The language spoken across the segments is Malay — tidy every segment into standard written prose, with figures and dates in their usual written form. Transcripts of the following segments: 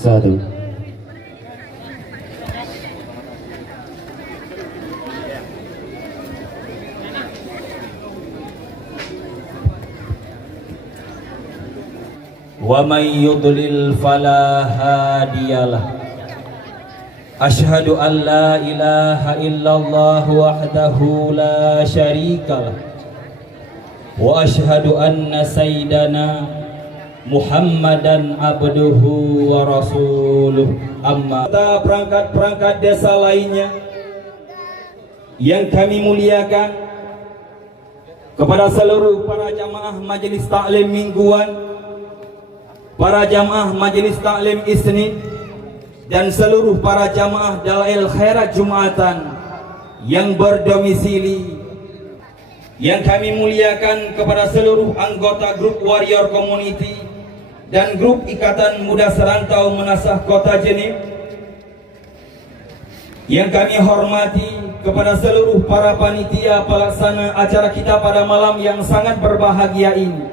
Satu. Wa may yudlil fala hadiyalah. Asyhadu an la ilaha illallah wahdahu la syarikalah. Wa asyhadu anna sayyidana Muhammadan abduhu wa rasuluh. Amma perangkat-perangkat desa lainnya yang kami muliakan, kepada seluruh para jamaah majelis taklim mingguan, para jamaah majelis taklim Isnin, dan seluruh para jamaah Dalail Khairat Jumatan yang berdomisili, yang kami muliakan, kepada seluruh anggota grup Warrior Community dan grup Ikatan Muda Serantau Menasah Kota Jenib, yang kami hormati, kepada seluruh para panitia pelaksana acara kita pada malam yang sangat berbahagia ini,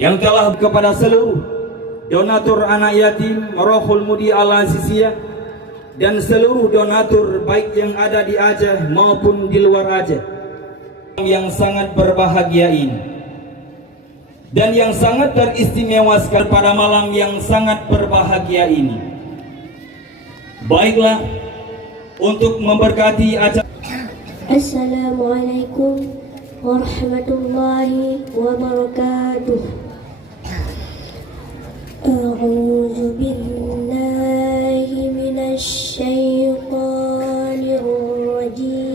yang telah, kepada seluruh donatur anak yatim Rohul Mudi Al-Aziziyah dan seluruh donatur baik yang ada di Aceh maupun di luar Aceh yang sangat berbahagia ini dan yang sangat teristimewa sekali pada malam yang sangat berbahagia ini. Baiklah, untuk memberkati acara. Assalamualaikum warahmatullahi wabarakatuh. A'udzu billahi minasy syaithanir rajim.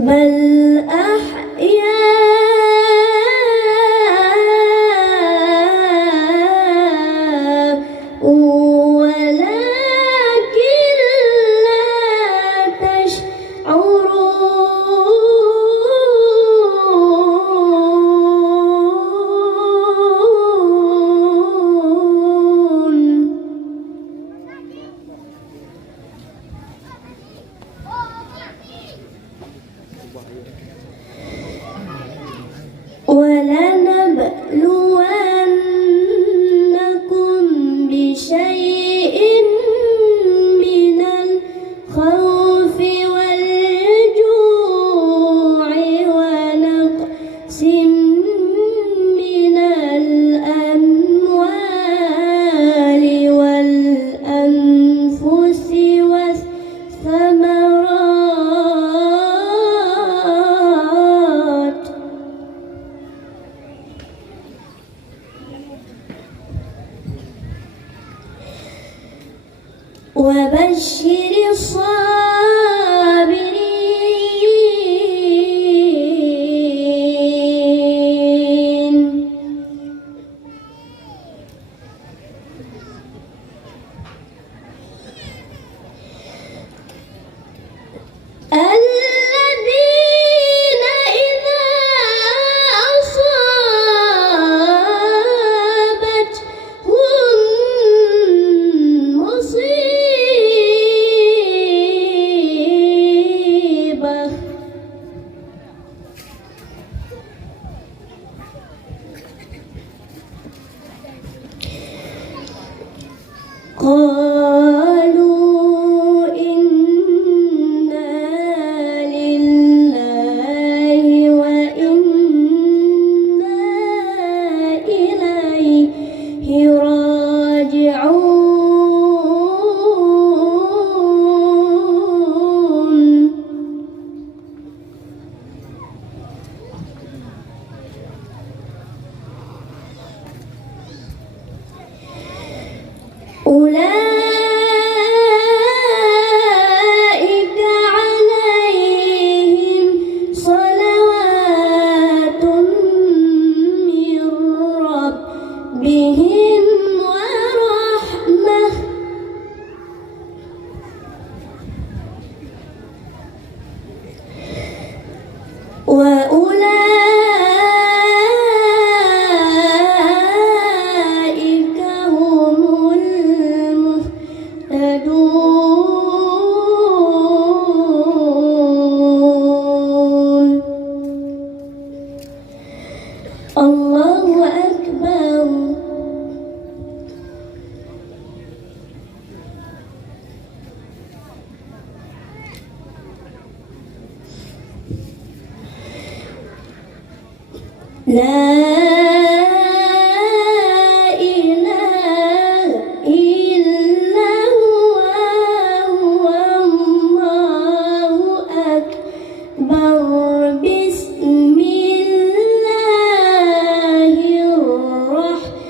بل أحياء ولكن لا تشعرون. ولنبلونكم بشيء وبشر الصابرين الذين إذا أصابتهم مصيبة قالوا إنا لله وإنا إليه راجعون أولئك عليهم صلوات من ربهم ورحمة وأولئك هم المهتدون الله أكبر لا إله إلا هو الله أكبر بسم الله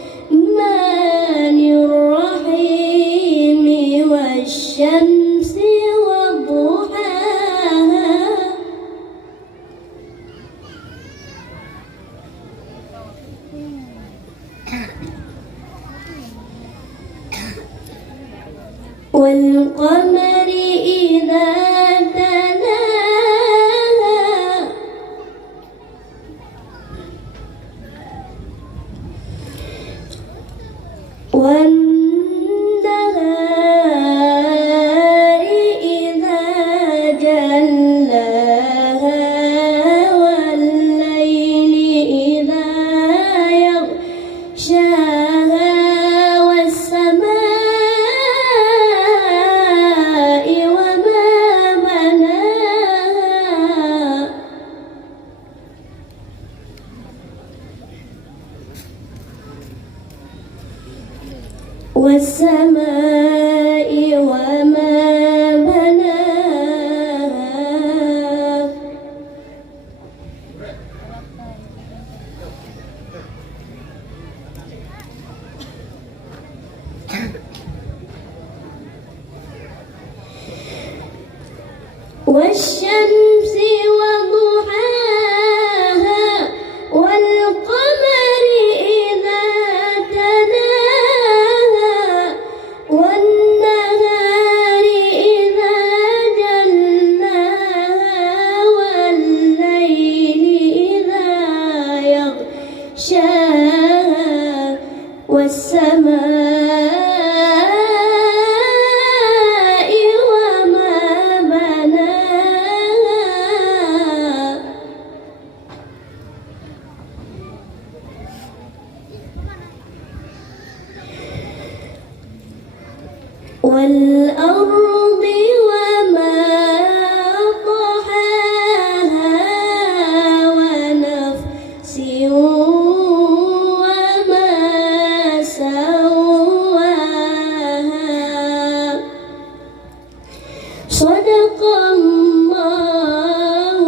الرحمن الرحيم والشمس وضحاها والقمر إذا تلاها والنهار إذا جلاها والليل إذا يغشاها والسماء وما بناها والسماء وما بناها والشمس وضحاها والقمر إذا تلاها والنهار إذا جلاها والليل إذا يغشاها والسماء وما بناها والأرض وما طحاها ونفس وما سواها صدق الله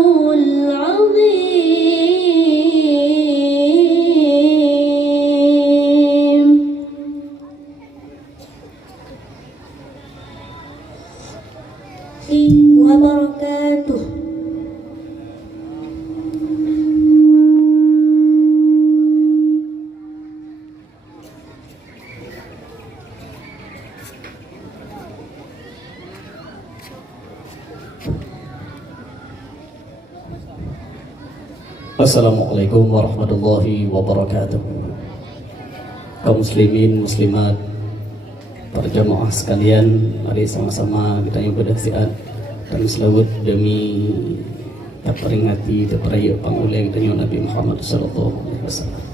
العظيم. wabarakatuh. Assalamualaikum warahmatullahi wabarakatuh. Kaum muslimin, muslimat, para jamaah sekalian, mari sama-sama kita ibadah siat dan selawat demi terperingati terperaya panguleng dengan Nabi Muhammad sallallahu alaihi wasallam.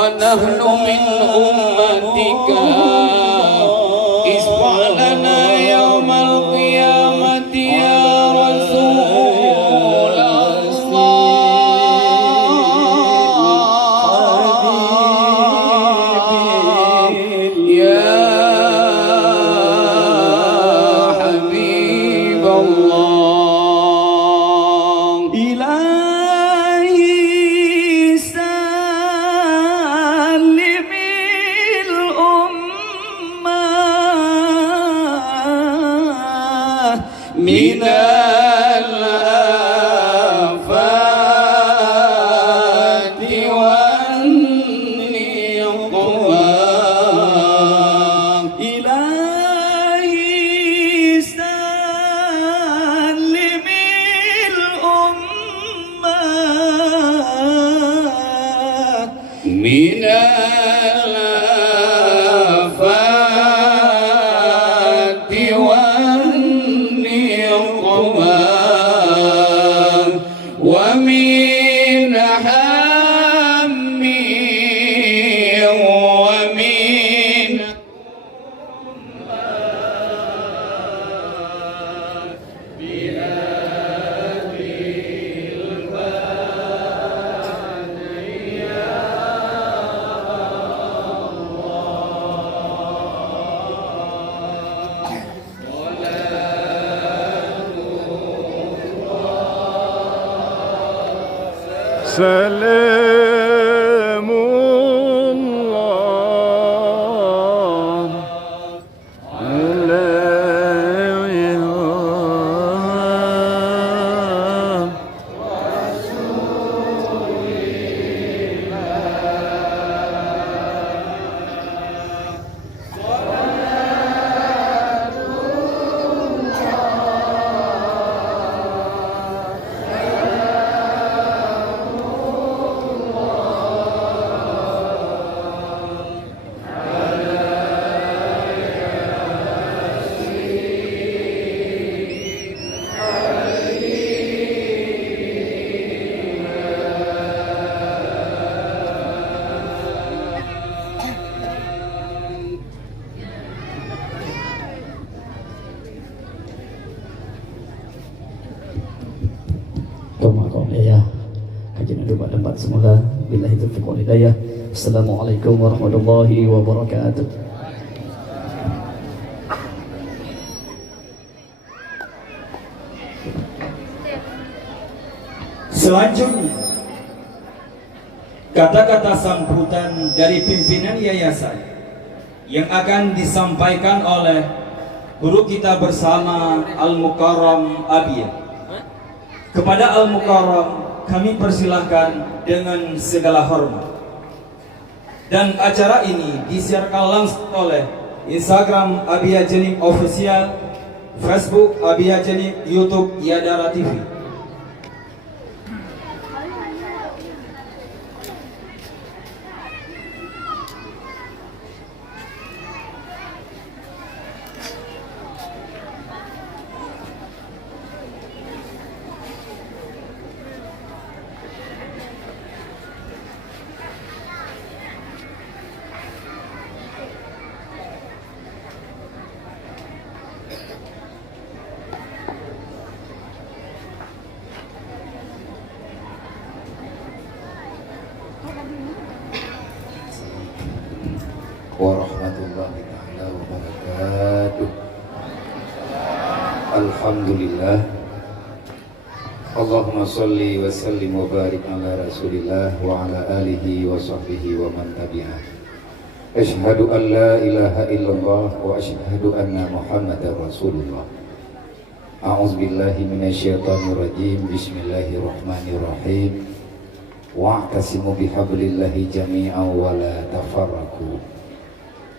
ونحن من أمتك اشفع لنا يوم القيامة يا رسول الله إلهي سلم الأمة من الآفات والنقمة إلهي سلم الأمة من الآفات والنقمة ومن هم ومن سلام الله عليها ya. Kajian itu pada tempat semula. Billahi taufiq wal hidayah. Assalamualaikum warahmatullahi wabarakatuh. Selanjutnya, kata-kata sambutan dari pimpinan yayasan yang akan disampaikan oleh guru kita bersama Al-Mukarram Abiyah. Kepada Al-Mukarram kami persilahkan dengan segala hormat. Dan acara ini disiarkan langsung oleh Instagram Abiyah Jenim Official, Facebook Abiyah Jenim, YouTube Yadara TV. warahmatullahi ta'ala wabarakatuh. Alhamdulillah. Allahumma salli wa sallim wa barik ala rasulillah wa ala alihi wa sahbihi wa man tabi'ah. Ashhadu an la ilaha illallah wa ashhadu anna muhammadar rasulullah. A'udzu billahi minasyaitonir rajim. Bismillahirrahmanirrahim. Wa'tasimu bihablillahi jami'an wa la tafarraqu.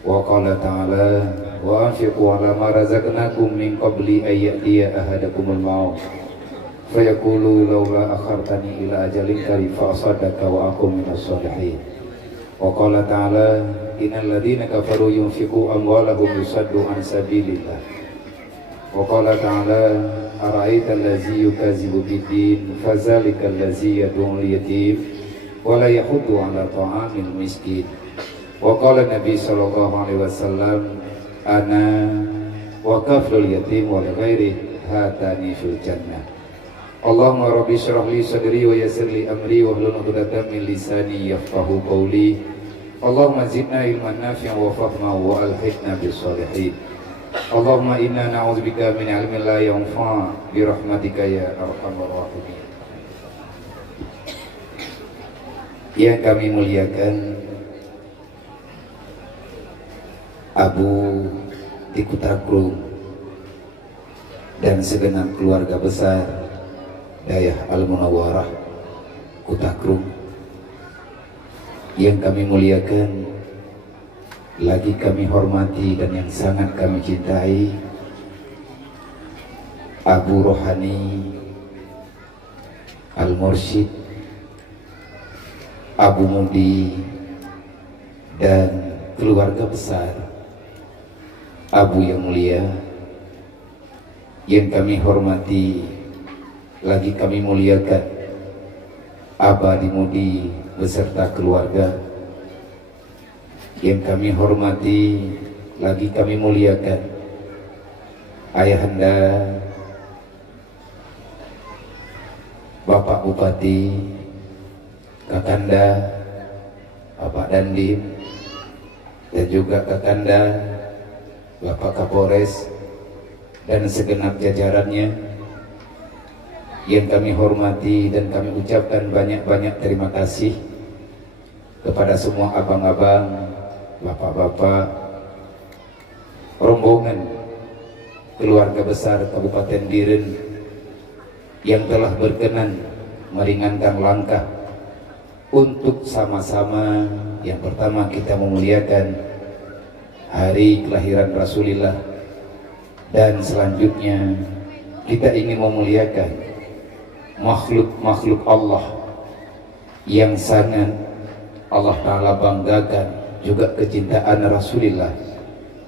Wa qala ta'ala wa anfiqu ala ma razaqnakum min qabli an ya'tiya ahadakumul maut fayaqulu laula akhartani ila ajalin qarib fa asaddaqa wa aqum minas shalihin. Wa qala ta'ala innal ladzina kafaru yunfiqu amwalahum yusaddu an sabilillah. Wa qala ta'ala ara'aita allazi yukadzibu bid-din fadzalikal ladzi yad'ul yatim wa la yahuddu 'ala ta'amil miskin. Wa qala Nabi sallallahu alaihi wasallam ana wa kaflul yatim wa ghairi hatani fil jannah. Allahumma rabbi shrah li sadri wa yassir li amri wa hlul 'uqdatam min lisani yafqahu qawli. Allahumma zidna ilman nafi'an wa fahman wa alhiqna bis salihin. Allahumma inna na'udzubika min ilmin la yanfa' bi rahmatika ya arhamar rahimin. yang kami muliakan Abu Tikutakrung dan segenap keluarga besar Dayah Al-Munawwarah Kutakrung, yang kami muliakan lagi kami hormati dan yang sangat kami cintai Abu Rohani Al-Mursyid Abu Mudi dan keluarga besar Abu yang mulia, yang kami hormati lagi kami muliakan Abadi Mudi beserta keluarga, yang kami hormati lagi kami muliakan Ayahanda Bapak Bupati, Kakanda Bapak Dandim, dan juga Kakanda Bapak Kapolres dan segenap jajarannya, yang kami hormati dan kami ucapkan banyak-banyak terima kasih kepada semua abang-abang, bapak-bapak, rombongan keluarga besar Kabupaten Biren yang telah berkenan meringankan langkah untuk sama-sama yang pertama kita memuliakan hari kelahiran Rasulullah, dan selanjutnya kita ingin memuliakan makhluk-makhluk Allah yang sangat Allah Ta'ala banggakan juga kecintaan Rasulullah.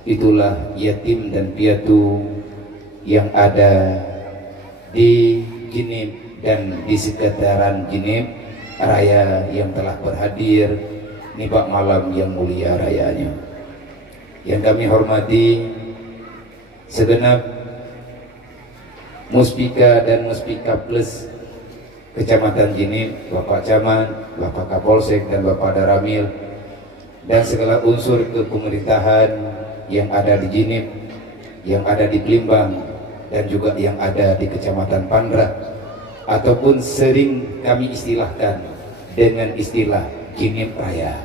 Itulah yatim dan piatu yang ada di Jinib dan di sekitaran Jinib Raya yang telah berhadir nibak malam yang mulia rayanya. Yang kami hormati segenap Muspika dan Muspika Plus Kecamatan Jinib, Bapak Camat, Bapak Kapolsek dan Bapak Daramil, dan segala unsur kepemerintahan yang ada di Jinib, yang ada di Blimbang, dan juga yang ada di Kecamatan Pandra, ataupun sering kami istilahkan dengan istilah Jinib Raya.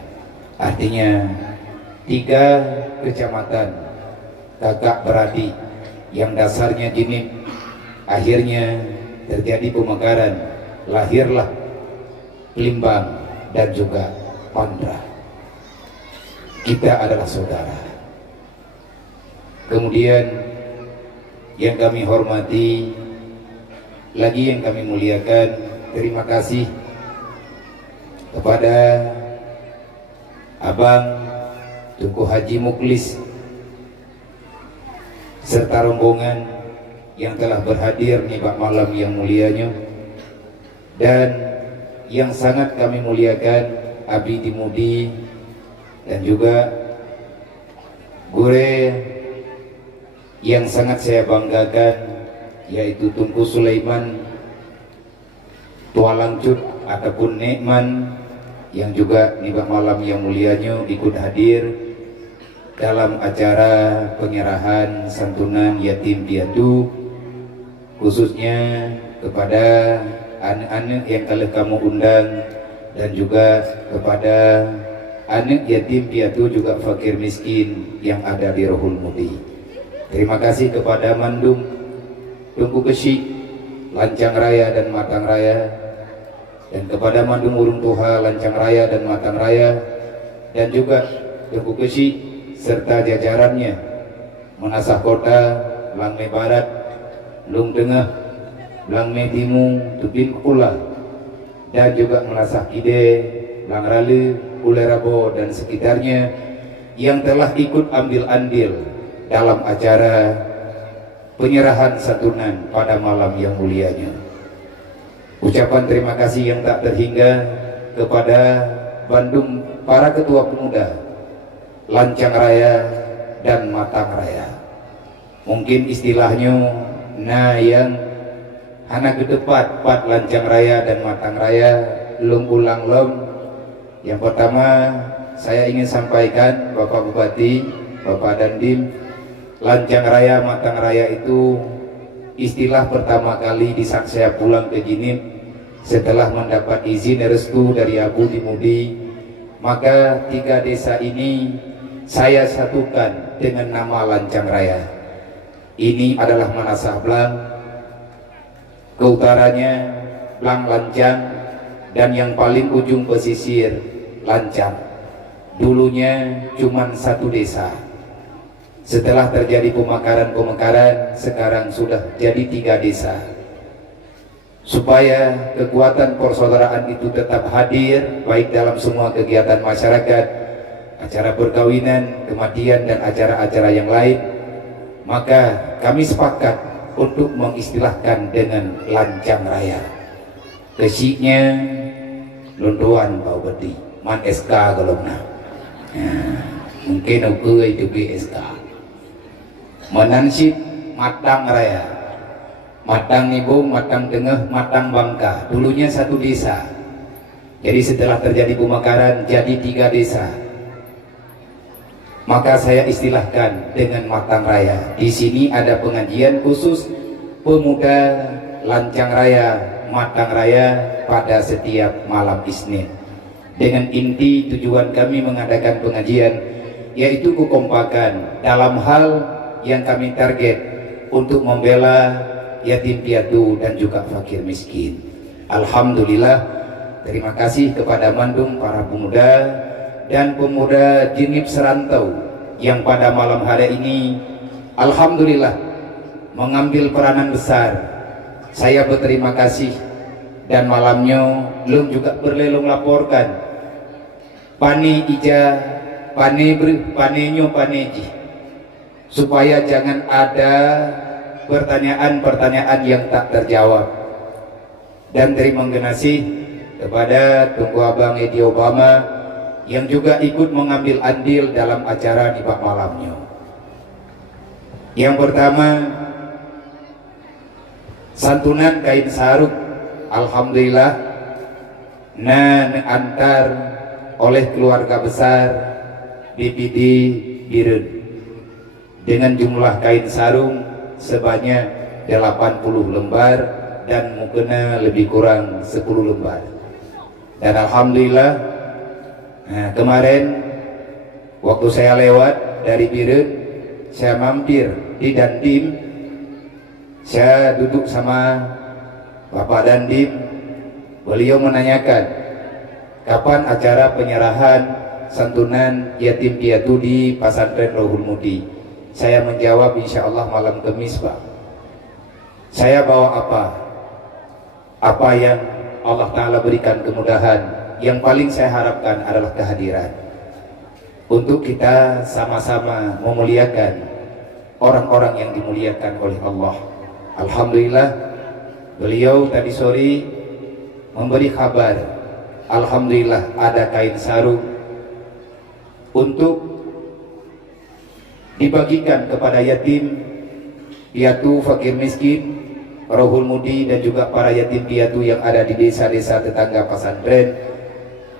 Artinya 3 kecamatan kakak beradik yang dasarnya Jinib, akhirnya terjadi pemekaran, lahirlah Blimbang dan juga Pandra. Kita adalah saudara. Kemudian yang kami hormati lagi yang kami muliakan, terima kasih kepada Abang Tunku Haji Muklis serta rombongan yang telah berhadir nibak malam yang mulianya, dan yang sangat kami muliakan Abi Dimudi dan juga Gure yang sangat saya banggakan, yaitu Tunku Sulaiman Tualangcut ataupun Nekman, yang juga nibak malam yang mulianya ikut hadir dalam acara penyerahan santunan yatim piatu, khususnya kepada anak-anak yang telah kamu undang, dan juga kepada anak yatim piatu juga fakir miskin yang ada di Rohul Mudi. Terima kasih kepada Mandum, Tungku Kesik, Lancang Raya dan Matang Raya, dan kepada Mandum Urung Tuha, Lancang Raya dan Matang Raya, dan juga Tungku Kesik serta jajarannya, Manasah Kota, Langme Barat, Lung Tengah, Langme Timu, Tupin Kula, dan juga Manasah Kide, Langrale, Ulerabo dan sekitarnya yang telah ikut ambil andil dalam acara penyerahan santunan pada malam yang mulianya. Ucapan terima kasih yang tak terhingga kepada Bandung, para ketua pemuda Lancang Raya dan Matang Raya. Mungkin istilahnya yang anak kedepat pat Lancang Raya dan Matang Raya lum ulang lom. Yang pertama saya ingin sampaikan Bapak Bupati, Bapak Dandim, Lancang Raya, Matang Raya itu istilah pertama kali di saat saya pulang ke Jinib, setelah mendapat izin restu dari Abu Dimudi, maka 3 desa ini saya satukan dengan nama Lancang Raya. Ini adalah Manasah Blang, ke utaranya Blang Lancang, dan yang paling ujung pesisir Lancang. Dulunya cuma 1 desa. Setelah terjadi pemekaran-pemekaran, sekarang sudah jadi 3 desa. Supaya kekuatan persaudaraan itu tetap hadir, baik dalam semua kegiatan masyarakat, acara perkawinan, kematian, dan acara-acara yang lain, maka kami sepakat untuk mengistilahkan dengan Lancang Raya. Kesiknya lunduan bau beti, man SK golongna. Mungkin aku itu SK. Menansib Matang Raya, Matang Nibung, Matang Tengah, Matang Bangka. Dulunya 1 desa. Jadi setelah terjadi pemekaran jadi 3 desa. Maka saya istilahkan dengan Matang Raya. Di sini ada pengajian khusus pemuda Lancang Raya, Matang Raya pada setiap malam Isnin. Dengan inti tujuan kami mengadakan pengajian yaitu kekompakan dalam hal yang kami target untuk membela yatim piatu dan juga fakir miskin. Alhamdulillah, terima kasih kepada Mandung, para pemuda dan pemuda Jinib Serantau yang pada malam hari ini alhamdulillah mengambil peranan besar. Saya berterima kasih, dan malamnya belum juga berlelong laporkan pani ija, pani beri, paninyo, paneji, supaya jangan ada pertanyaan-pertanyaan yang tak terjawab. Dan terima kasih kepada Tunku Abang Edi Obama yang juga ikut mengambil andil dalam acara di bak malamnya. Yang pertama, santunan kain sarung, alhamdulillah, antar oleh keluarga besar BPD Birun dengan jumlah kain sarung sebanyak 80 lembar dan mukena lebih kurang 10 lembar. Dan alhamdulillah, kemarin waktu saya lewat dari Birun, saya mampir di Dandim. Saya duduk sama Bapak Dandim. Beliau menanyakan kapan acara penyerahan santunan yatim piatu di Pesantren Rohul Mudi. Saya menjawab, insya Allah malam Kamis, Pak. Saya bawa apa? Apa yang Allah Ta'ala berikan kemudahan. Yang paling saya harapkan adalah kehadiran untuk kita sama-sama memuliakan orang-orang yang dimuliakan oleh Allah. Alhamdulillah, beliau tadi sore memberi kabar, alhamdulillah ada kain sarung untuk dibagikan kepada yatim piatu, fakir miskin, Rohul Mudi, dan juga para yatim piatu yang ada di desa-desa tetangga pesantren,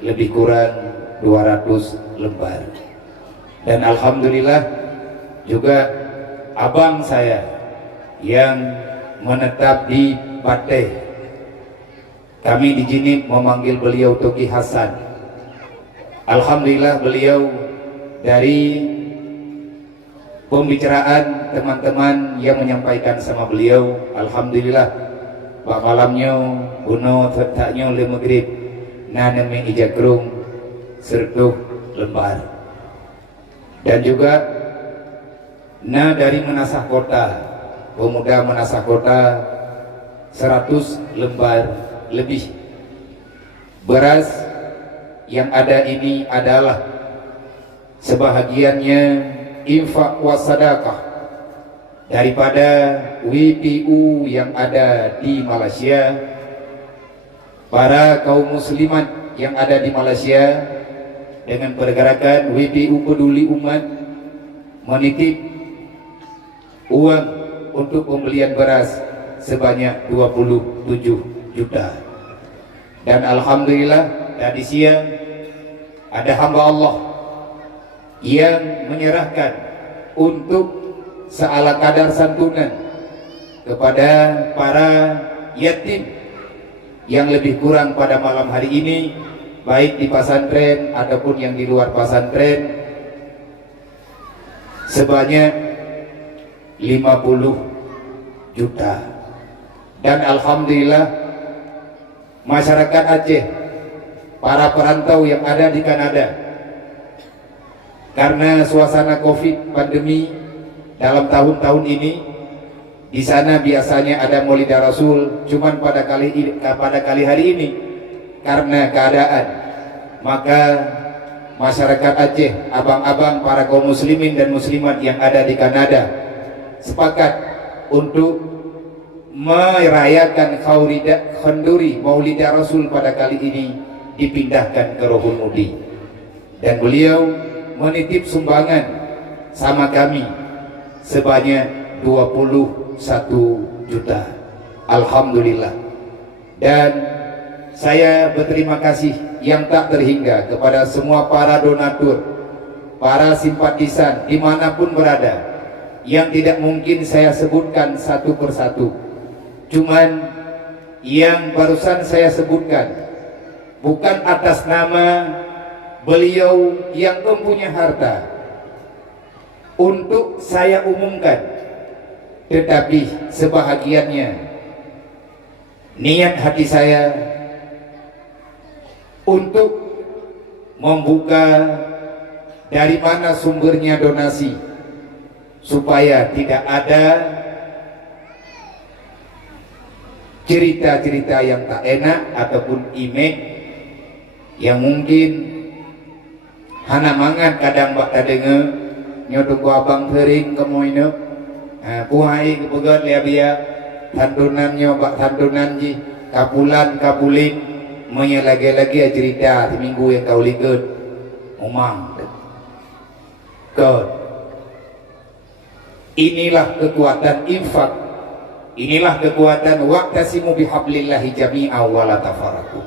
lebih kurang 200 lembar. Dan alhamdulillah juga abang saya yang menetap di Pate, kami di Jinib memanggil beliau Toki Hasan. Alhamdulillah, beliau dari pembicaraan teman-teman yang menyampaikan sama beliau, alhamdulillah pak malamnya uno taknya le maghrib naneme ijakrung sertuh lembar. Dan juga dari Manasah Kota, pemuda Manasah Kota 100 lembar lebih. Beras yang ada ini adalah sebahagiannya infak wasadakah daripada WPU yang ada di Malaysia, para kaum muslimat yang ada di Malaysia dengan pergerakan WPU Peduli Umat menitip uang untuk pembelian beras sebanyak 27 juta. Dan alhamdulillah tadi siang ada hamba Allah yang menyerahkan untuk seala kadar santunan kepada para yatim yang lebih kurang pada malam hari ini, baik di pesantren ataupun yang di luar pesantren, sebanyak 50 juta. Dan alhamdulillah masyarakat Aceh, para perantau yang ada di Kanada, karena suasana Covid pandemi dalam tahun-tahun ini, di sana biasanya ada Maulid Rasul, cuman pada kali hari ini karena keadaan, maka masyarakat Aceh, abang-abang, para kaum muslimin dan muslimat yang ada di Kanada sepakat untuk merayakan khanduri Maulid Rasul pada kali ini dipindahkan ke Rohul Mudi, dan beliau menitip sumbangan sama kami sebanyak 21 juta. Alhamdulillah. Dan saya berterima kasih yang tak terhingga kepada semua para donatur, para simpatisan dimanapun berada, yang tidak mungkin saya sebutkan satu persatu. Cuman yang barusan saya sebutkan bukan atas nama beliau yang mempunyai harta untuk saya umumkan, tetapi sebahagiannya niat hati saya untuk membuka dari mana sumbernya donasi, supaya tidak ada cerita-cerita yang tak enak ataupun imej yang mungkin hana mangan kadang bak tadenga nyotung ku abang tering kemoine kuhai kepegat lia bia tandunan nyobak tandunan ji kapulan kapuling menyelagi-lagi cerita di minggu yang kau lihat umang God. Inilah kekuatan infak, inilah kekuatan waqtasimu bihablillahi jami'a wa la tafarraqu.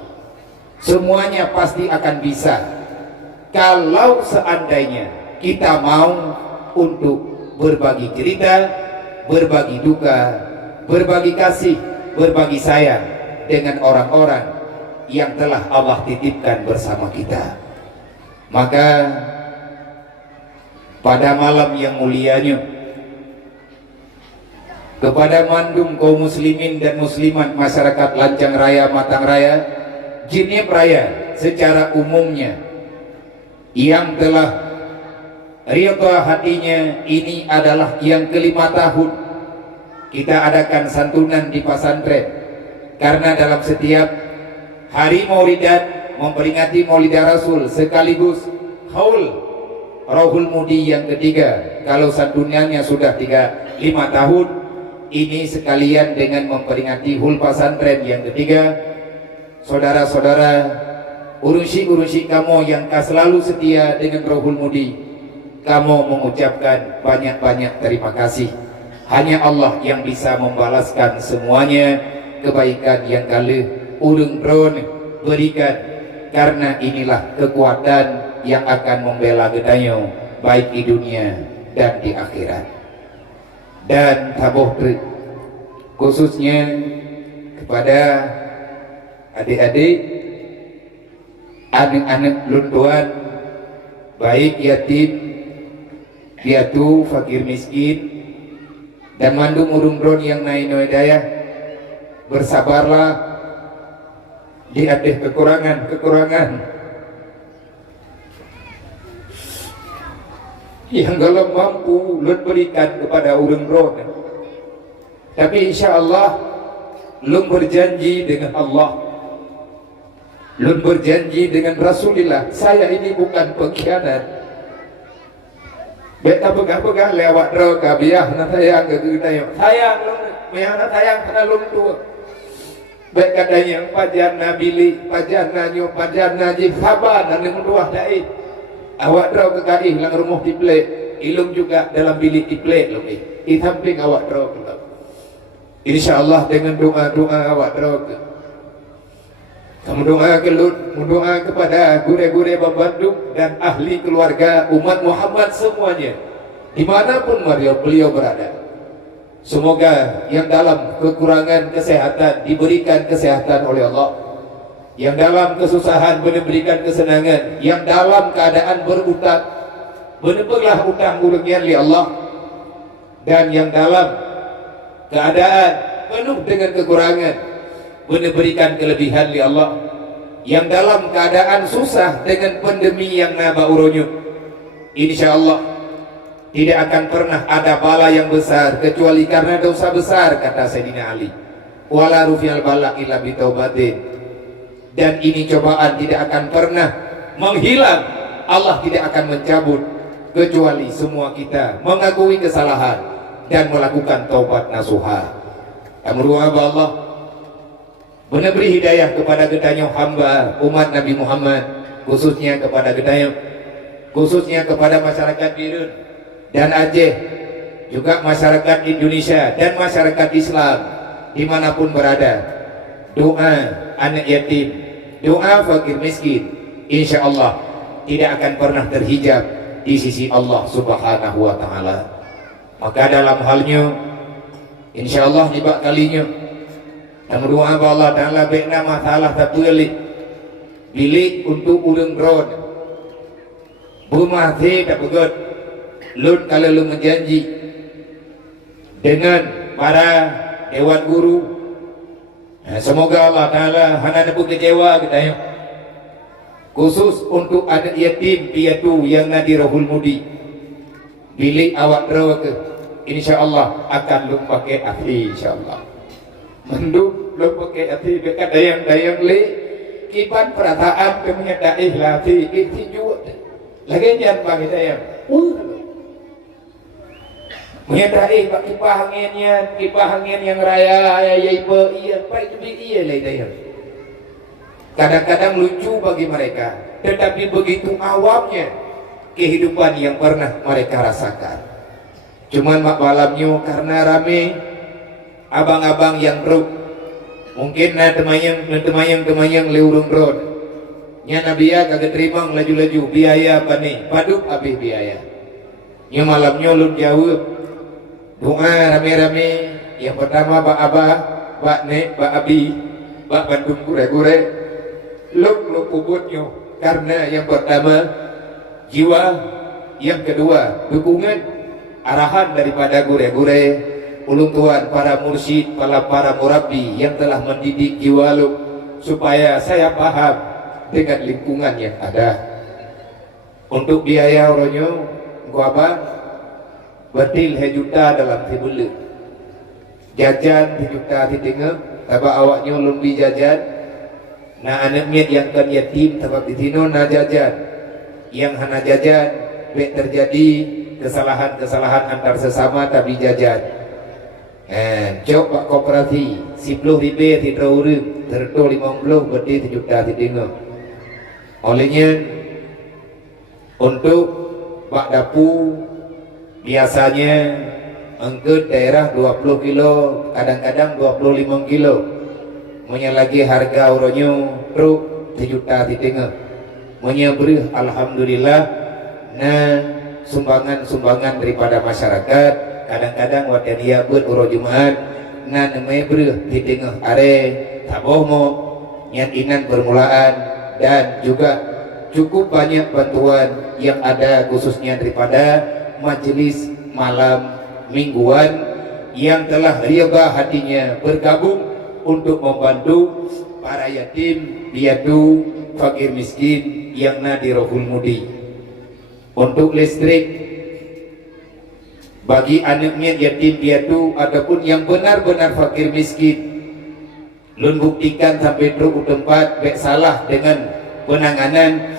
Semuanya pasti akan bisa kalau seandainya kita mau untuk berbagi cerita, berbagi duka, berbagi kasih, berbagi sayang dengan orang-orang yang telah Allah titipkan bersama kita. Maka pada malam yang mulianya, kepada mandum kaum muslimin dan muslimat masyarakat Lancang Raya, Matang Raya, Jinip Raya secara umumnya, yang telah ridha hatinya ini adalah yang ke-5 tahun kita adakan santunan di pesantren, karena dalam setiap hari Maulidan memperingati Maulid Rasul sekaligus haul Rohul Mudi yang ketiga. Kalau santunannya sudah 5 tahun, ini sekalian dengan memperingati hul pesantren yang ketiga. Saudara-saudara, urusi kamu yang selalu setia dengan Rohul Mudi, kamu mengucapkan banyak-banyak terima kasih. Hanya Allah yang bisa membalaskan semuanya kebaikan yang kali urung bron berikan, karena inilah kekuatan yang akan membela gedayo baik di dunia dan di akhirat. Dan tabuh khususnya kepada adik-adik, anak-anak luntuan, baik yatim, piatu, fakir miskin, dan mandum urung bron yang naik daya, bersabarlah di atas kekurangan yang kalau mampu lun berikan kepada urang bron. Tapi insya Allah lun berjanji dengan Allah, lun berjanji dengan Rasulullah, saya ini bukan pengkhianat. Beta pegang-pegang lewat roka biah na tayang ke tayo. Sayang lun, maya na tayang kana lun tua. Baik katanya pajarna bili, pajarna nyo, pajarna ji sabar dan lun tuah dai. Awak draw ke kaih lang rumah tiplek, ilung juga dalam bilik tiplek loh. Di samping awak draw ke. Insyaallah dengan doa-doa awak draw ke. Kamu doa ke Lut, doa kepada gure-gure Bandung dan ahli keluarga umat Muhammad semuanya, dimanapun beliau berada. Semoga yang dalam kekurangan kesehatan diberikan kesehatan oleh Allah, yang dalam kesusahan diberikan kesenangan, yang dalam keadaan berutang menepanglah utang urangnya li Allah, dan yang dalam keadaan penuh dengan kekurangan diberikan kelebihan li Allah, yang dalam keadaan susah dengan pandemi yang naba uronyo, insyaallah tidak akan pernah ada bala yang besar kecuali karena dosa besar, kata Sayyidina Ali. Wala rufi'al bala illa bitaubatin. Dan ini cobaan tidak akan pernah menghilang, Allah tidak akan mencabut kecuali semua kita mengakui kesalahan dan melakukan taubat nasuha. Amruha Allah meneberi hidayah kepada gedanya hamba umat Nabi Muhammad, khususnya kepada gedanya, khususnya kepada masyarakat Birun dan Aceh, juga masyarakat Indonesia dan masyarakat Islam dimanapun berada. Doa anak yatim, doa fakir miskin, insya Allah tidak akan pernah terhijab di sisi Allah Subhanahu wa Ta'ala. Maka dalam halnya, insya Allah nibak kalinya, dan doa Allah Ta'ala bekna masalah satu bilik untuk urang ron rumah tak begot. Lun kalau lu menjanji dengan para dewan guru, semoga Allah Ta'ala hana nepuk kecewa kita ya. Khusus untuk anak yatim piatu yang nadi rohul mudi, bilik awak rawa ke, insyaallah akan lu pakai hati, insyaallah menduk lu pakai hati dekat dayang-dayang li kipan perataan kemunya daih lati itu juga lagi jangan pakai dayang menyadari pak kipas angin yang raya ipa iya pak itu iya lah. Kadang-kadang lucu bagi mereka, tetapi begitu awamnya kehidupan yang pernah mereka rasakan. Cuman mak malamnya karena rame abang-abang yang ruk, mungkin temayang leurung ron nya nabiya kagak terima laju-laju biaya apa nih paduk habis biaya nya malamnya lu jawab doa rame-rame. Yang pertama Pak Abah, Pak Nek, Pak Abi, Pak Bandung gure-gure lu kubutnya, karena yang pertama jiwa, yang kedua dukungan arahan daripada gure-gure ulun tuan para mursyid, para murabi yang telah mendidik jiwa lu supaya saya paham dengan lingkungan yang ada. Untuk biaya oronyo gua apa betil juta dalam tibulu jajan juta titinge taba awaknya lumbi jajan na anak miat yang kan yatim tabak ditino na jajan yang hana jajan be terjadi kesalahan antar sesama tapi jajan cok pak koperasi 10 ribu tidak urut terto 50 berarti juta titinge olehnya untuk pak dapu biasanya angkut daerah 20 kilo, kadang-kadang 25 kilo. Punya lagi harga oronyo truk 1 juta titinge. Punya beri alhamdulillah nah sumbangan daripada masyarakat. Kadang-kadang wadah dia buat uro Jumat nah namanya beri titinge are tabomo nyat inan permulaan, dan juga cukup banyak bantuan yang ada khususnya daripada majelis malam mingguan yang telah riba hatinya bergabung untuk membantu para yatim piatu fakir miskin yang nadi rohul mudi. Untuk listrik bagi anaknya yatim piatu ataupun yang benar-benar fakir miskin, lun buktikan sampai truk tempat bek salah dengan penanganan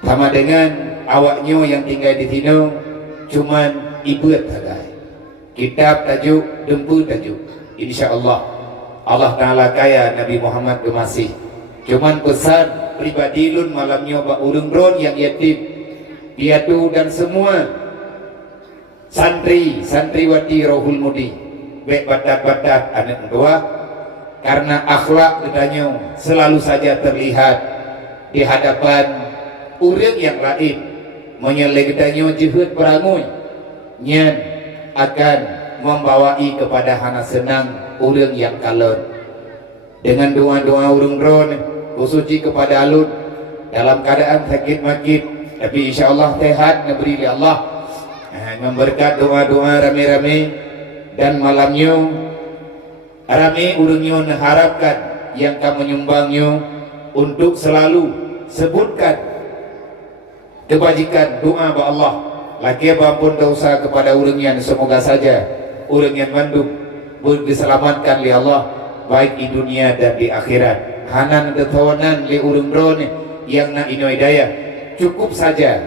sama dengan awaknya yang tinggal di sini cuman ibu tagai kitab tajuk dempu tajuk insyaallah Allah Ta'ala kaya Nabi Muhammad kemasih cuman pesan pribadi lun malamnya bak urung ron yang yatim piatu dan semua santriwati rohul mudi bek batat-batat anak tua, karena akhlak katanya selalu saja terlihat di hadapan orang yang lain menyelegetanya jihad perangun nyan akan membawai kepada hana senang urang yang kalon dengan doa-doa urang dron khusuci kepada alun dalam keadaan sakit makit tapi insyaallah sehat ngeberi Allah memberkat doa-doa rame-rame dan malamnya rame urangnya mengharapkan yang kamu menyumbangnya untuk selalu sebutkan kebajikan doa ba Allah lagi ampun dosa kepada urang yang semoga saja urang yang mandum diselamatkan oleh Allah baik di dunia dan di akhirat hanan ketawanan li urang drone yang nak ino hidayah cukup saja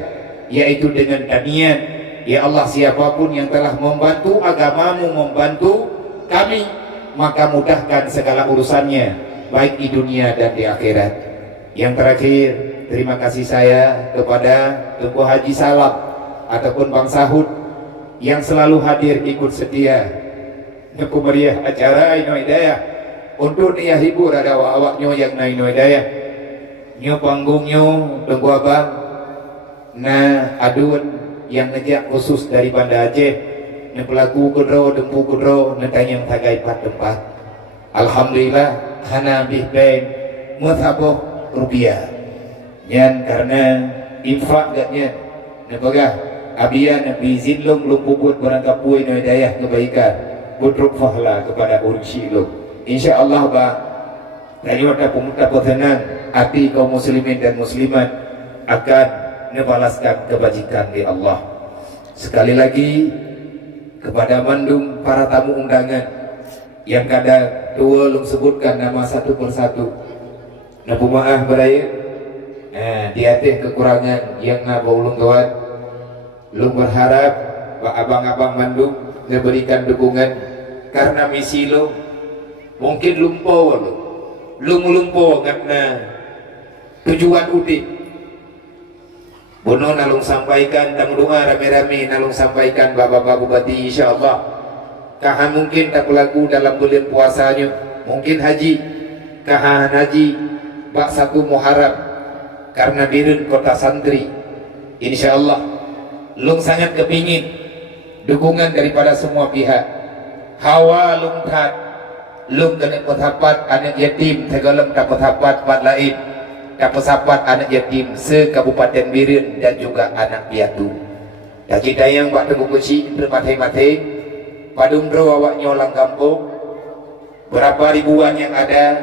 yaitu dengan tanian ya Allah siapapun yang telah membantu agamamu membantu kami maka mudahkan segala urusannya baik di dunia dan di akhirat. Yang terakhir terima kasih saya kepada Tengku Haji Salam ataupun Bang Sahud yang selalu hadir ikut setia untuk meriah acara ino hidayah untuk dia hibur ada awak-awaknya yang na ino hidayah nyo panggungnya Tengku Abang nah adun yang ngejak khusus dari Banda Aceh nyo pelaku kudro dempu kudro netanya tagai tempat alhamdulillah hana bih ben muthaboh rupiah nyan karena infak gatnya nepagah abian nabi zilung lu puput barang kapui no hidayah kebaikan putruk fahla kepada ursi lu insyaallah ba dari waktu pemuda tenang hati kaum muslimin dan muslimat akan membalaskan kebajikan di Allah. Sekali lagi kepada mandung para tamu undangan yang kadang dua lung sebutkan nama satu persatu. Nabu maaf beraya di atas kekurangan yang nabu ulung kawan. Lung berharap pak abang-abang mandung memberikan dukungan karena misi lo mungkin lumpau lo lumpau karena tujuan udik. Bono nalung sampaikan tang doa rame-rame nalung sampaikan bapak-bapak bupati insyaallah kahan mungkin tak pelaku dalam bulan puasanya mungkin haji kahan haji bak 1 Muharram karena dirun kota santri insyaallah lung sangat kepingin dukungan daripada semua pihak hawa lung tat lung kena petapat anak yatim tegalem tak petapat pat lain kapesapat anak yatim se-Kabupaten Biren dan juga anak piatu. Dan kita yang buat teguh kunci bermati-mati padumdro awak nyolang kampung berapa ribuan yang ada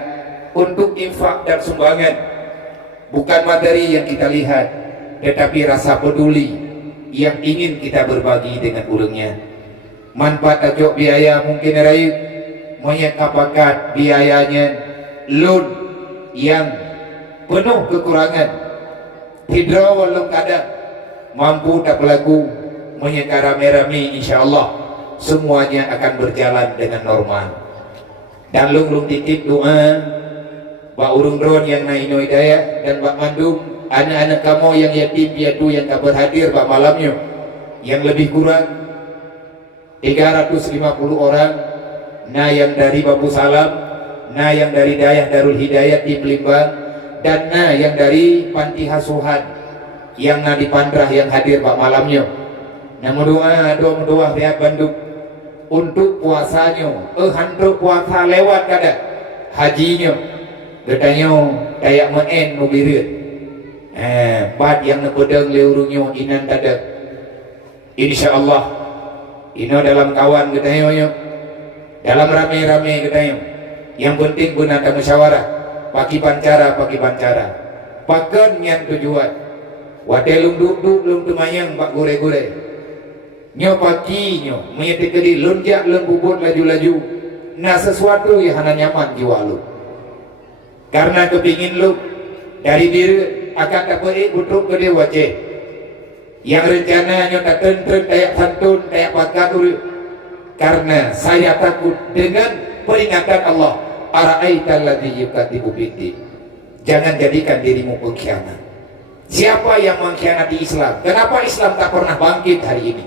untuk infak dan sumbangan bukan materi yang kita lihat tetapi rasa peduli yang ingin kita berbagi dengan urangnya manfaat ajok biaya mungkin raih menyekapakat biayanya loan yang penuh kekurangan hidra walau kadang mampu tak pelaku menyeka rame-rame insyaallah semuanya akan berjalan dengan normal dan lung titip doa Pak Urung Dron yang naino hidayah dan Pak Mandum anak-anak kamu yang yatim piatu yang tak berhadir Pak malamnya yang lebih kurang 350 orang nah yang dari Bambu Salam nah yang dari Dayah Darul Hidayat di Pelimbang dan nah yang dari panti hasuhan yang nah di Pandrah yang hadir pak malamnya nah doa lihat Bandung untuk puasanya handuk puasa lewat kada hajinya gedanya kayak menen nubirit pad yang nepedeng leurungnya inan tada insyaallah ino dalam kawan gedanya dalam rame-rame gedanya yang penting guna musyawarah pagi pancara pakan yang tujuan wate lung duduk lung tumayang pak gure-gure nyo pagi nyo menyetik kedi lonjak lung bubut laju-laju nah sesuatu yang hana nyaman jiwa lu karena kepingin lu dari diri akan tak boleh butuh kedi wajah yang rencana nyo tak tentren kayak santun kayak pakat karena saya takut dengan peringatan Allah ara'aital ladzi yukadzibu bid-din. Jangan jadikan dirimu pengkhianat. Siapa yang mengkhianati Islam? Kenapa Islam tak pernah bangkit hari ini?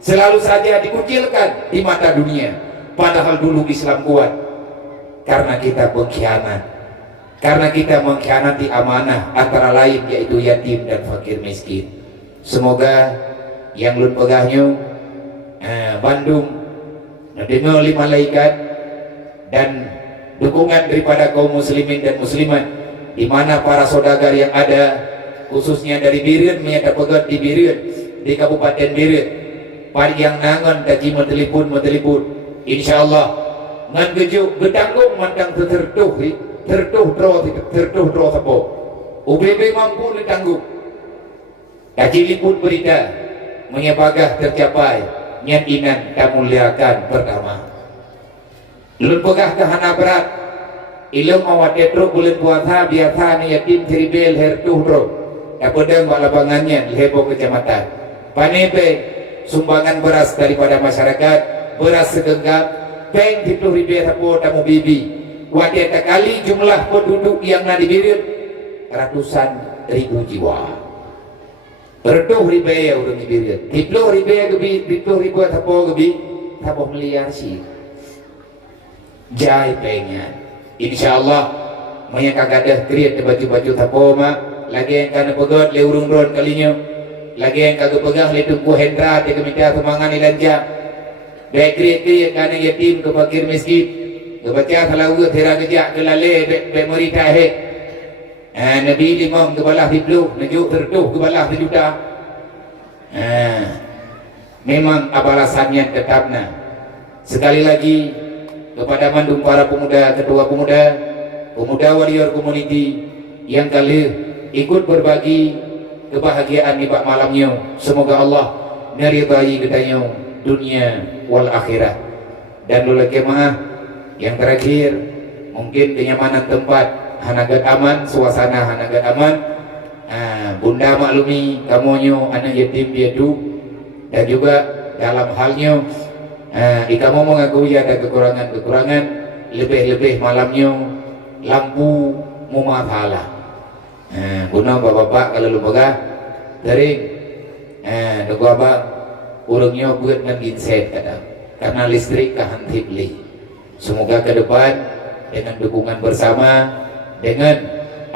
Selalu saja dikucilkan di mata dunia. Padahal dulu Islam kuat. Karena kita pengkhianat. Karena kita mengkhianati amanah antara lain yaitu yatim dan fakir miskin. Semoga yang lun pegahnya Bandung dengar oleh malaikat dan dukungan daripada kaum muslimin dan muslimat, di mana para saudagar yang ada khususnya dari Biren menyata pegat di Biren, di Kabupaten Biren, pagi yang nangan taji mentelepon insyaallah ngan gejuk gedanggung mandang tertuh draw sapo UBB mampu ditanggung taji liput berita menyapagah tercapai niat inan dan muliakan pertama lun pegah kahana berat ilmu awat detro bulan puasa biasa ni yatim ceribel hertuh dro pedang labangannya lebo kecamatan panepe sumbangan beras daripada masyarakat, beras segenggam peng 10.000 sapo tamu bibi wadeta kali jumlah penduduk yang nadibirin ratusan ribu jiwa berdoh ribe urang dibirin 10.000 gebi 10.000 sapo gebi sapo miliar sih jai pengnya insyaallah maya kagadah kriat baju-baju sapo mak lagi yang kana pegot le urung ron kalinya lagi yang kagak pegang le tungku hendra te kemita semangan ilanja bekri kana yatim ke fakir miskin ke baca kalau thera kerja ke lale be merita he nabi limam ke balah diblu najuk tertuh ke balah juta memang abalasannya tetapna sekali lagi kepada mandum para pemuda, ketua pemuda warrior community yang kali ikut berbagi kebahagiaan di malamnya. Semoga Allah meridai kita dunia wal akhirat. Dan lula kemaah yang terakhir mungkin kenyamanan tempat hanagat aman, suasana hanagat aman. Bunda maklumi kamonyo anak yatim piatu dan juga dalam halnya kamu mengakui ada kekurangan lebih malamnya lampu mumathala guna bapak kalau lu pegah tering nunggu abang urungnya buat dengan ginset kadang karena listrik kahantip li. Semoga ke depan dengan dukungan bersama, dengan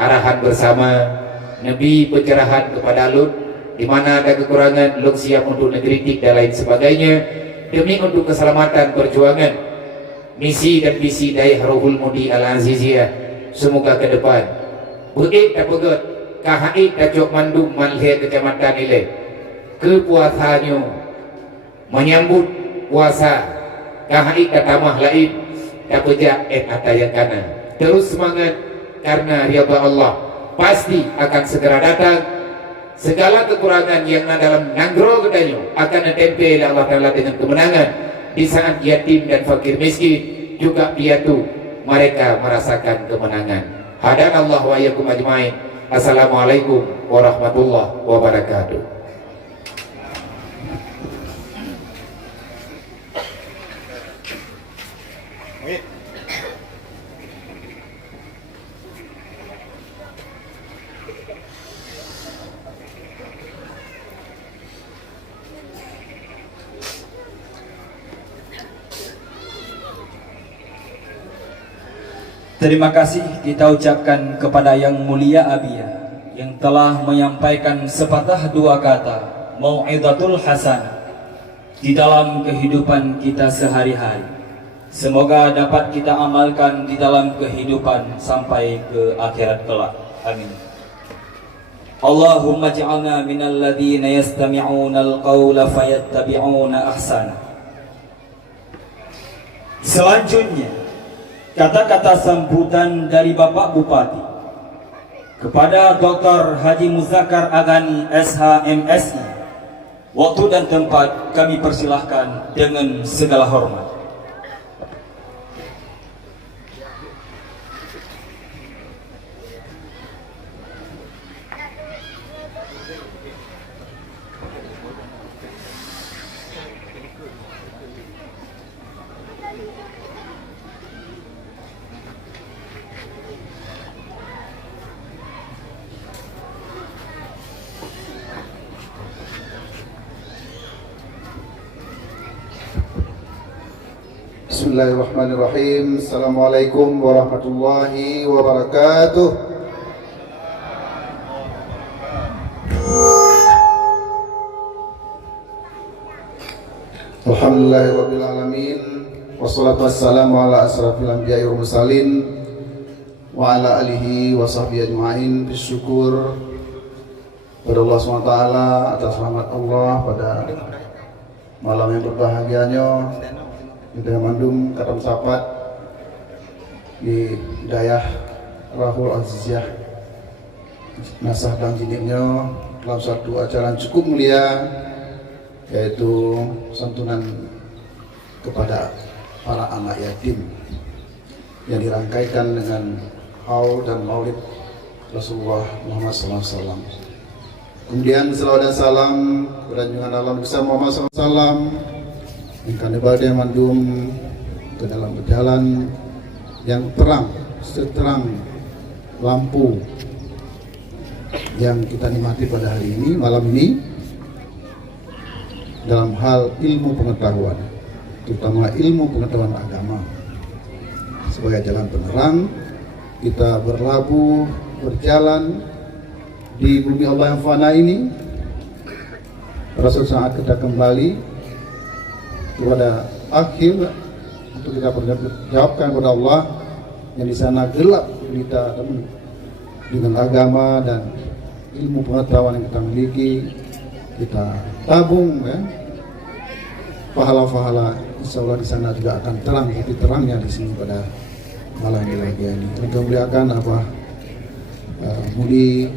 arahan bersama, Nabi pencerahan kepada Lut di mana ada kekurangan Lut siap untuk ngekritik dan lain sebagainya demi untuk keselamatan perjuangan misi dan visi dari Ruhul Mudi Al-Aziziyah. Semoga ke depan beik tak pegot kahai tak jok mandum malhe kecamatan ile kepuasannya menyambut puasa kahai tak tamah lain tak pejak yang kanan terus semangat karena ridha Allah pasti akan segera datang. Segala kekurangan yang dalam nanggro kedanyo akan ditempel Allah Ta'ala dengan kemenangan di saat yatim dan fakir miskin juga piatu mereka merasakan kemenangan. Hadan Allah wa iyyakum ajmain. Assalamualaikum warahmatullahi wabarakatuh. Terima kasih kita ucapkan kepada Yang Mulia Abia yang telah menyampaikan sepatah dua kata mau'izatul hasanah di dalam kehidupan kita sehari-hari. Semoga dapat kita amalkan di dalam kehidupan sampai ke akhirat kelak. Amin. Allahumma ja'alna minal ladzina yastami'una al-qawla fayattabi'una ahsana. Selanjutnya kata-kata sambutan dari Bapak Bupati kepada Dr. Haji Muzakkar Agani SH.MSI. Waktu dan tempat kami persilahkan dengan segala hormat. Bismillahirrahmanirrahim. Assalamualaikum warahmatullahi wabarakatuh. Alhamdulillahirabbil alamin. Wassalatu wassalamu ala asrafil anbiya'i wal mursalin wa ala alihi wa sahbihi ajma'in. Bersyukur pada Allah SWT atas rahmat Allah pada malam yang berbahagianya di Mandum Katam Sapat di Dayah Rahul Aziziyah Nasah dan Jiniknya dalam satu acara cukup mulia, yaitu santunan kepada para anak yatim yang dirangkaikan dengan haul dan maulid Rasulullah Muhammad SAW. Kemudian selawat dan salam kepada junjungan Allah besar Muhammad SAW yang kami badai mandum ke dalam berjalan yang terang seterang lampu yang kita nikmati pada hari ini, malam ini, dalam hal ilmu pengetahuan, terutama ilmu pengetahuan agama. Sebagai jalan penerang, kita berlabuh, berjalan di bumi Allah yang fana ini. Pada suatu saat kita kembali kepada akhir untuk kita berjawabkan kepada Allah yang di sana gelap kita dengan agama dan ilmu pengetahuan yang kita miliki. Kita tabung ya, pahala-pahala insya Allah di sana juga akan terang seperti terangnya di sini pada malam ini. Kita muliakan Mudi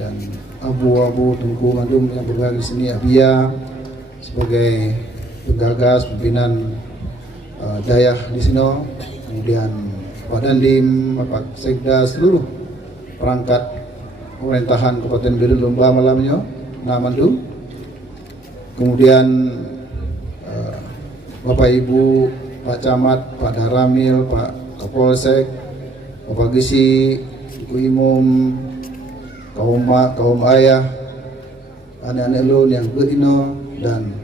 dan Abu Tengku Mandum yang berada di sini, Abia sebagai penggagas pimpinan Dayah di sini, kemudian Pak Dandim, Pak Sekda, seluruh perangkat pemerintahan Kabupaten Biren Lomba malamnya, Mandum. Kemudian Bapak Ibu, Pak Camat, Pak Daramil, Pak Kapolsek, Bapak Gisi, Ibu Imum, kaum mak, kaum ayah, anak-anak lun yang berino dan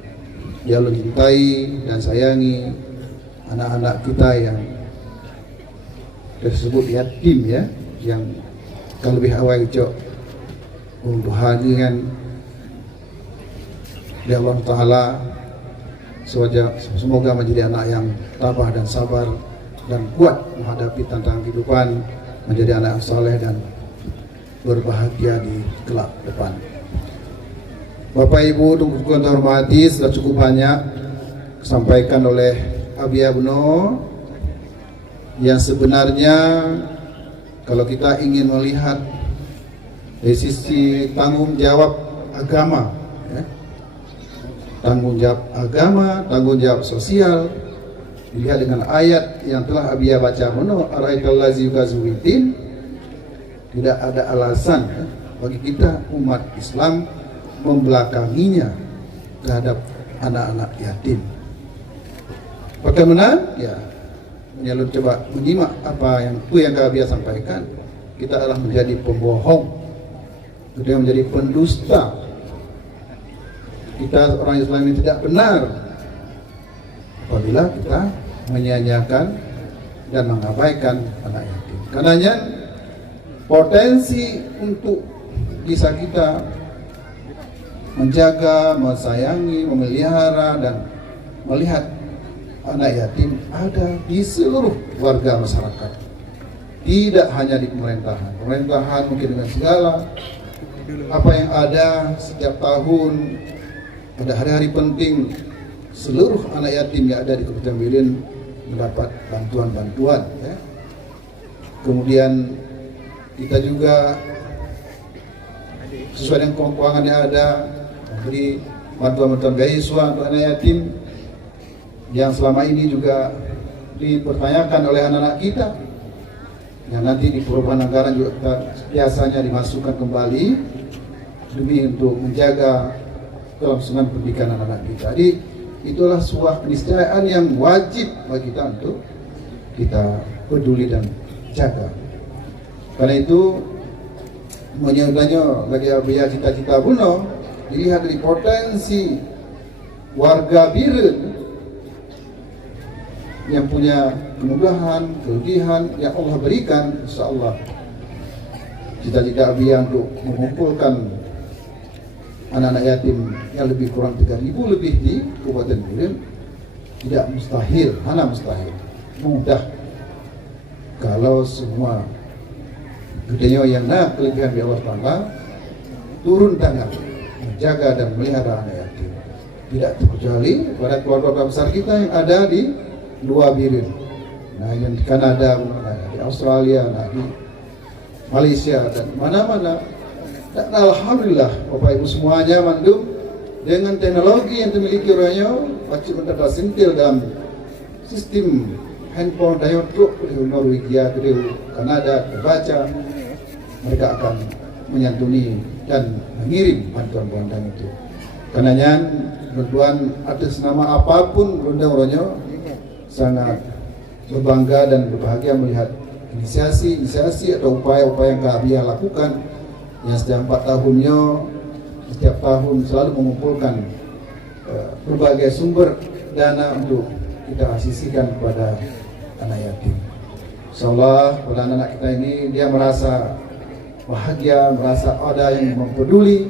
dia lun cintai dan sayangi, anak-anak kita yang tersebut yatim ya, yang kalau lebih awal cok bahagia di Allah Ta'ala. Semoga menjadi anak yang tabah dan sabar dan kuat menghadapi tantangan kehidupan, menjadi anak yang saleh dan berbahagia di kelak depan. Bapak Ibu yang terhormati, sudah cukup banyak disampaikan oleh Abi Abno yang sebenarnya kalau kita ingin melihat dari sisi tanggung jawab agama ya, tanggung jawab agama, tanggung jawab sosial, dilihat dengan ayat yang telah Abia baca, Ara'aitallazi yukazuwitin, tidak ada alasan ya, bagi kita umat Islam membelakanginya terhadap anak-anak yatim. Bagaimana? Ya, menyalur coba menyimak apa yang Abia sampaikan. Kita adalah menjadi pembohong, kita menjadi pendusta. Kita orang Islam ini tidak benar apabila kita menyia-nyiakan dan mengabaikan anak yatim. Karenanya potensi untuk bisa kita menjaga, mensayangi, memelihara dan melihat anak yatim ada di seluruh warga masyarakat. Tidak hanya di pemerintahan. Pemerintahan mungkin dengan segala apa yang ada setiap tahun, pada hari-hari penting, seluruh anak yatim yang ada di Kabupaten Biren mendapat bantuan-bantuan ya. Kemudian kita juga sesuai dengan keuangan yang ada memberi bantuan-bantuan beasiswa untuk anak yatim yang selama ini juga dipertanyakan oleh anak-anak kita, yang nanti di perubahan anggaran juga biasanya dimasukkan kembali demi untuk menjaga kelangsungan pendidikan anak-anak kita. Jadi itulah sebuah keniscayaan yang wajib bagi kita untuk kita peduli dan jaga. Karena itu menyebutnya lagi Abia cita-cita bunuh, dilihat dari potensi warga Biren yang punya kemudahan, kelebihan yang Allah berikan, insyaallah cita-cita Abia untuk mengumpulkan anak-anak yatim yang lebih kurang 3.000 lebih di Kabupaten Biren tidak mustahil, mana mustahil, mudah kalau semua gedenya yang kelebihan di Allah Ta'ala turun tangan menjaga dan melihara anak yatim. Tidak terkecuali pada keluarga besar kita yang ada di luar birin, nah yang di Kanada, di Australia, nah di Malaysia dan mana-mana. Dan alhamdulillah Bapak Ibu semuanya mandum dengan teknologi yang dimiliki orangnya, wajib mendapat sentil dalam sistem handphone daya truk di Norwegia, di Kanada, terbaca, mereka akan menyantuni dan mengirim bantuan-bantuan itu. Karenanya bantuan atas nama apapun orangnya sangat berbangga dan berbahagia melihat inisiasi atau upaya-upaya yang kami lakukan yang setiap 4 tahunnya, setiap tahun selalu mengumpulkan berbagai sumber dana untuk kita sisihkan kepada anak yatim. Insyaallah pada anak kita ini dia merasa bahagia, merasa ada yang mempeduli,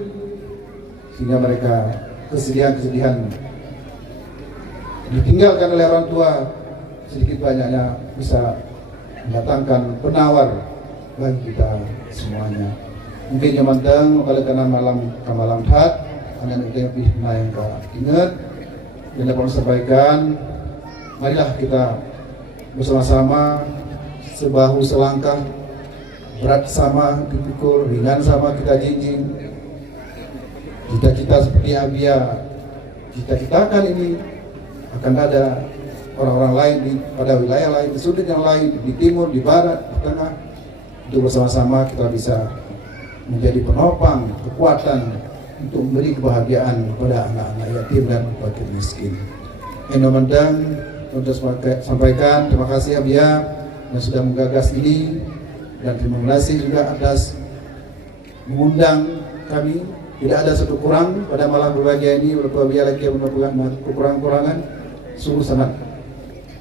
sehingga mereka kesedihan-kesedihan ditinggalkan oleh orang tua sedikit banyaknya bisa mendatangkan penawar bagi kita semuanya. Mungkin yang mantang kalau karena malam hat hanya kita lebih yang ingat dan dapat sampaikan, marilah kita bersama-sama sebahu selangkah, berat sama dipikul, ringan sama kita jinjing. Cita-cita seperti Abia cita-citakan ini akan ada orang-orang lain pada wilayah lain, di sudut yang lain, di timur, di barat, di tengah. Untuk bersama-sama kita bisa menjadi penopang kekuatan untuk memberi kebahagiaan kepada anak-anak yatim dan fakir miskin. Endomendang untuk sampaikan terima kasih Abia yang sudah menggagas ini, dan terima kasih juga atas mengundang kami. Tidak ada satu kurang pada malam berbahagia ini, walaupun Abia lagi menemukan kekurangan-kurangan, sungguh sangat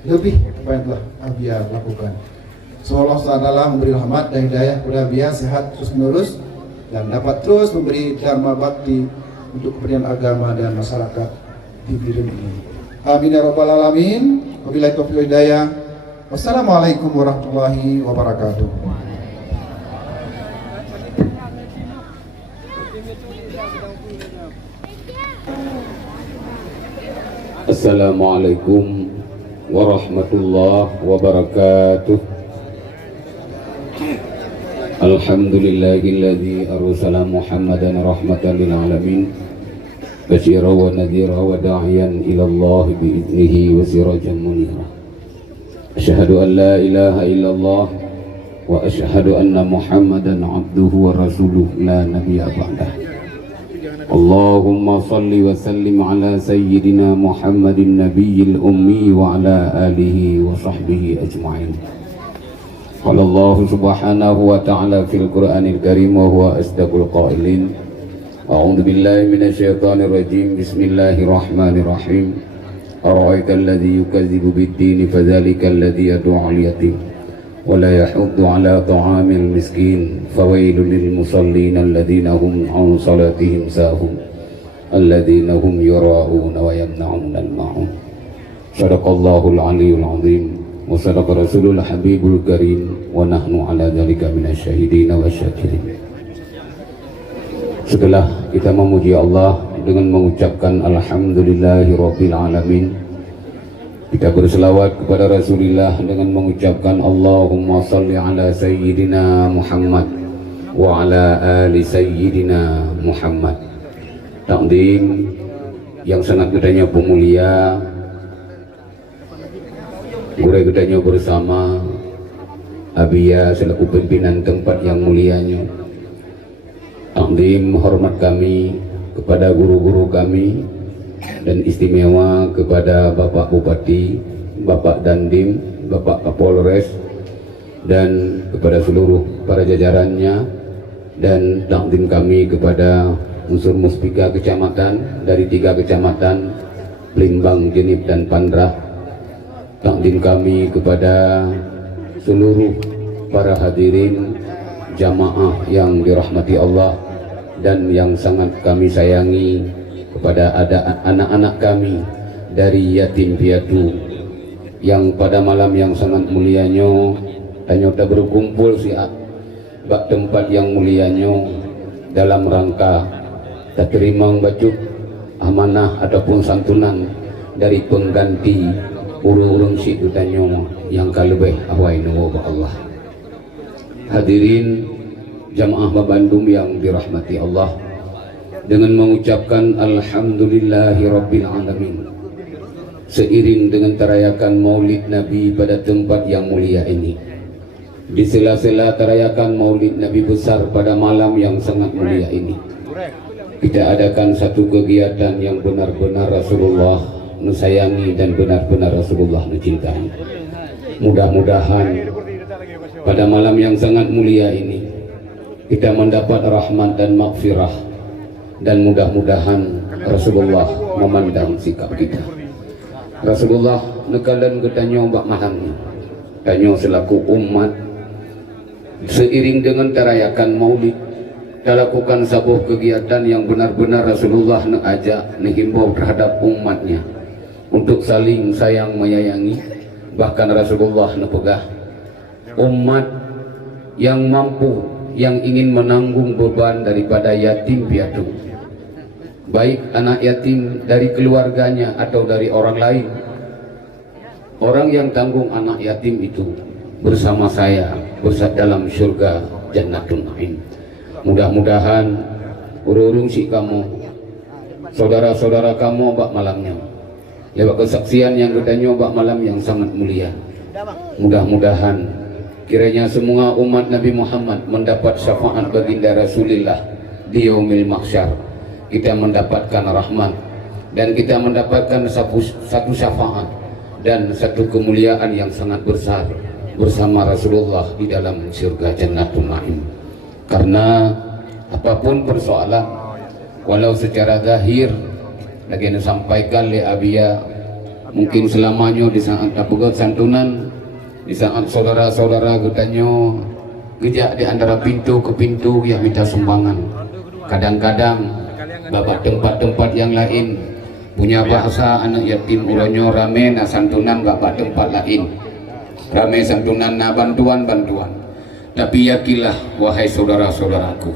lebih apa yang telah Abia lakukan. Semoga Allah SWT memberi rahmat dan hidayah kepada Abia, sehat terus menerus dan dapat terus memberi dharma bakti untuk kepentingan agama dan masyarakat di Biren ini. Amin ya rabbal alamin. Wabillahi taufiq wal hidayah. Wassalamualaikum warahmatullahi wabarakatuh. Assalamualaikum warahmatullahi wabarakatuh. Alhamdulillahilladzi arsala Muhammadan rahmatan lil alamin basyiran wa nadhiran wa da'iyan ila Allah bi'idnihi wa sirajan munira. Asyhadu an la ilaha illallah wa asyhadu anna Muhammadan abduhu wa rasuluh la nabiyya ba'dah. Allahumma salli wa sallim ala sayyidina Muhammadin nabiyil ummi wa ala alihi wa sahbihi ajma'in. Qala Allah subhanahu wa ta'ala fil Qur'anil Karim wa huwa asdaqul qailin. A'udzu billahi minasy syaithanir rajim. Bismillahirrahmanirrahim. Ara'aita alladzi yukadzibu bid-din fadzalika alladzi yad'u al-yatim wa la yahuddu ala ta'amil miskin fawailul lil musallin alladzina hum 'an salatihim sahun alladzina hum yura'una wa yamna'una al-ma'un. Shadaqallahul 'aliyyul 'azim wa sadaqa rasulul habibul karim wa nahnu 'ala dzalika minasyahidin wasyakirin. Setelah kita memuji Allah dengan mengucapkan alhamdulillahirabbil alamin, kita berselawat kepada Rasulullah dengan mengucapkan Allahumma salli ala sayyidina Muhammad wa ala ali sayyidina Muhammad. Takdim yang sangat gedanya pemulia, gurau gedanya bersama Abia selaku pimpinan tempat yang mulianya. Takdim hormat kami kepada guru-guru kami, dan istimewa kepada Bapak Bupati, Bapak Dandim, Bapak Kapolres, dan kepada seluruh para jajarannya, dan takdim kami kepada unsur muspika kecamatan dari 3 kecamatan Blimbang, Jenib, dan Pandrah. Takdim kami kepada seluruh para hadirin jamaah yang dirahmati Allah dan yang sangat kami sayangi, kepada ada anak-anak kami dari yatim piatu yang pada malam yang sangat mulianya hanya tak berkumpul siap bak tempat yang mulianya dalam rangka tak terima baju amanah ataupun santunan dari pengganti urung-urung si dutanyo yang kalebih awai nunggu Allah. Hadirin jamaah Bandung yang dirahmati Allah, dengan mengucapkan alhamdulillahi rabbil alamin seiring dengan terayakan maulid Nabi pada tempat yang mulia ini, di sela-sela terayakan maulid Nabi besar pada malam yang sangat mulia ini, kita adakan satu kegiatan yang benar-benar Rasulullah nusayangi dan benar-benar Rasulullah nucintai. Mudah-mudahan pada malam yang sangat mulia ini kita mendapat rahmat dan maghfirah, dan mudah-mudahan Rasulullah memandang sikap kita. Rasulullah nekalan ketanyo bak malamnya tanyo selaku umat seiring dengan terayakan maulid kita lakukan sebuah kegiatan yang benar-benar Rasulullah mengajak, menghimbau terhadap umatnya untuk saling sayang menyayangi. Bahkan Rasulullah nepegah umat yang mampu, yang ingin menanggung beban daripada yatim piatu, baik anak yatim dari keluarganya atau dari orang lain. Orang yang tanggung anak yatim itu bersama saya dalam surga Jannatun Na'im. Mudah-mudahan urung si kamu, saudara-saudara kamu bak malamnya lewat kesaksian yang kedanyo bak malam yang sangat mulia. Mudah-mudahan kiranya semua umat Nabi Muhammad mendapat syafaat baginda Rasulullah di yaumil mahsyar. Kita mendapatkan rahmat dan kita mendapatkan satu syafaat dan satu kemuliaan yang sangat besar bersama Rasulullah di dalam surga Jannatul Na'im. Karena apapun persoalan, walau secara zahir lagi disampaikan oleh Abia, mungkin selamanya di saat dapat santunan, di saat saudara-saudara getanyo gejak di antara pintu ke pintu yang minta sumbangan. Kadang-kadang bapak tempat-tempat yang lain punya bahasa anak yatim ulanyo rame na santunan bapak tempat lain, rame santunan na bantuan-bantuan. Tapi yakinlah wahai saudara-saudaraku,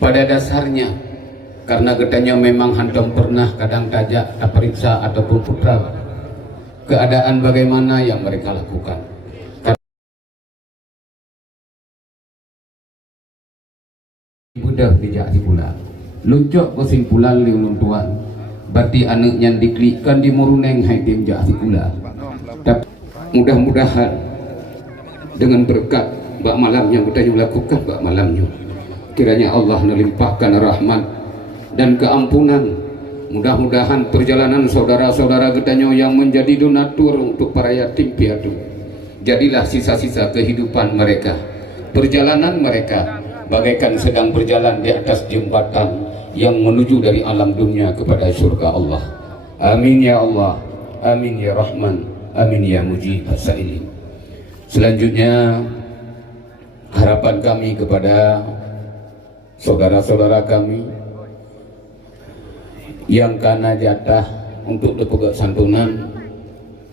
pada dasarnya karena katanya memang hantam pernah kadang tajak periksa ataupun putra keadaan bagaimana yang mereka lakukan. Budak dijak di pula luncok kesimpulan liulun tuan berarti anaknya diklikkan di muruneng hai tim jak di pula. Tapi mudah-mudahan dengan berkat bak malamnya kita lakukan bak malamnya, kiranya Allah melimpahkan rahmat dan keampunan. Mudah-mudahan perjalanan saudara-saudara getanyo yang menjadi donatur untuk para yatim piatu jadilah sisa-sisa kehidupan mereka. Perjalanan mereka bagaikan sedang berjalan di atas jembatan yang menuju dari alam dunia kepada surga Allah. Amin ya Allah, amin ya Rahman, amin ya Mujib as-Sa'ilin. Selanjutnya harapan kami kepada saudara-saudara kami yang karena jatah untuk dipegang santunan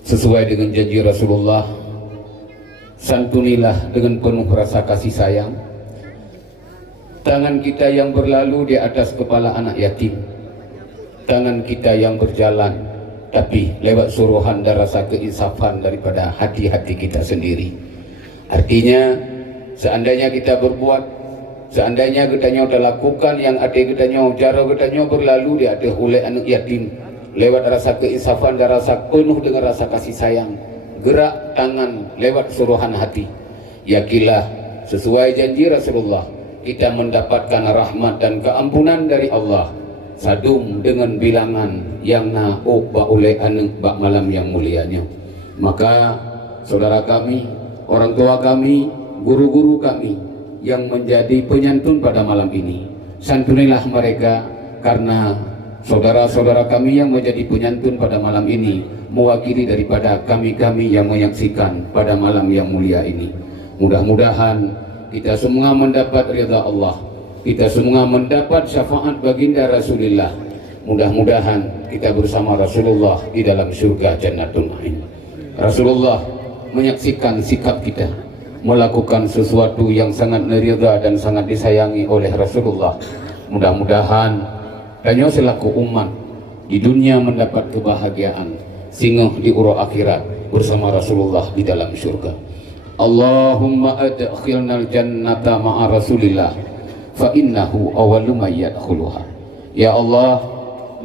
sesuai dengan janji Rasulullah, santunilah dengan penuh rasa kasih sayang. Tangan kita yang berlalu di atas kepala anak yatim, tangan kita yang berjalan tapi lewat suruhan dan rasa keinsafan daripada hati-hati kita sendiri. Artinya seandainya kita berbuat, seandainya kita lakukan yang ada kita cara kita berlalu di atas oleh anak yatim lewat rasa keinsafan dan rasa penuh dengan rasa kasih sayang, gerak tangan lewat suruhan hati, yakinlah sesuai janji Rasulullah kita mendapatkan rahmat dan keampunan dari Allah sadum dengan bilangan yang naubah oleh anak bak malam yang mulianya. Maka saudara kami, orang tua kami, guru-guru kami yang menjadi penyantun pada malam ini, santunilah mereka, karena saudara-saudara kami yang menjadi penyantun pada malam ini mewakili daripada kami-kami yang menyaksikan pada malam yang mulia ini. Mudah-mudahan kita semua mendapat ridha Allah, kita semua mendapat syafaat baginda Rasulullah. Mudah-mudahan kita bersama Rasulullah di dalam surga Jannatul Na'im. Rasulullah menyaksikan sikap kita melakukan sesuatu yang sangat ridha dan sangat disayangi oleh Rasulullah. Mudah-mudahan kami selaku umat di dunia mendapat kebahagiaan, singgah di ura akhirat bersama Rasulullah di dalam surga. Allahumma adkhilnal jannata ma'a Rasulillah fa innahu awwalu may yadkhuluha. Ya Allah,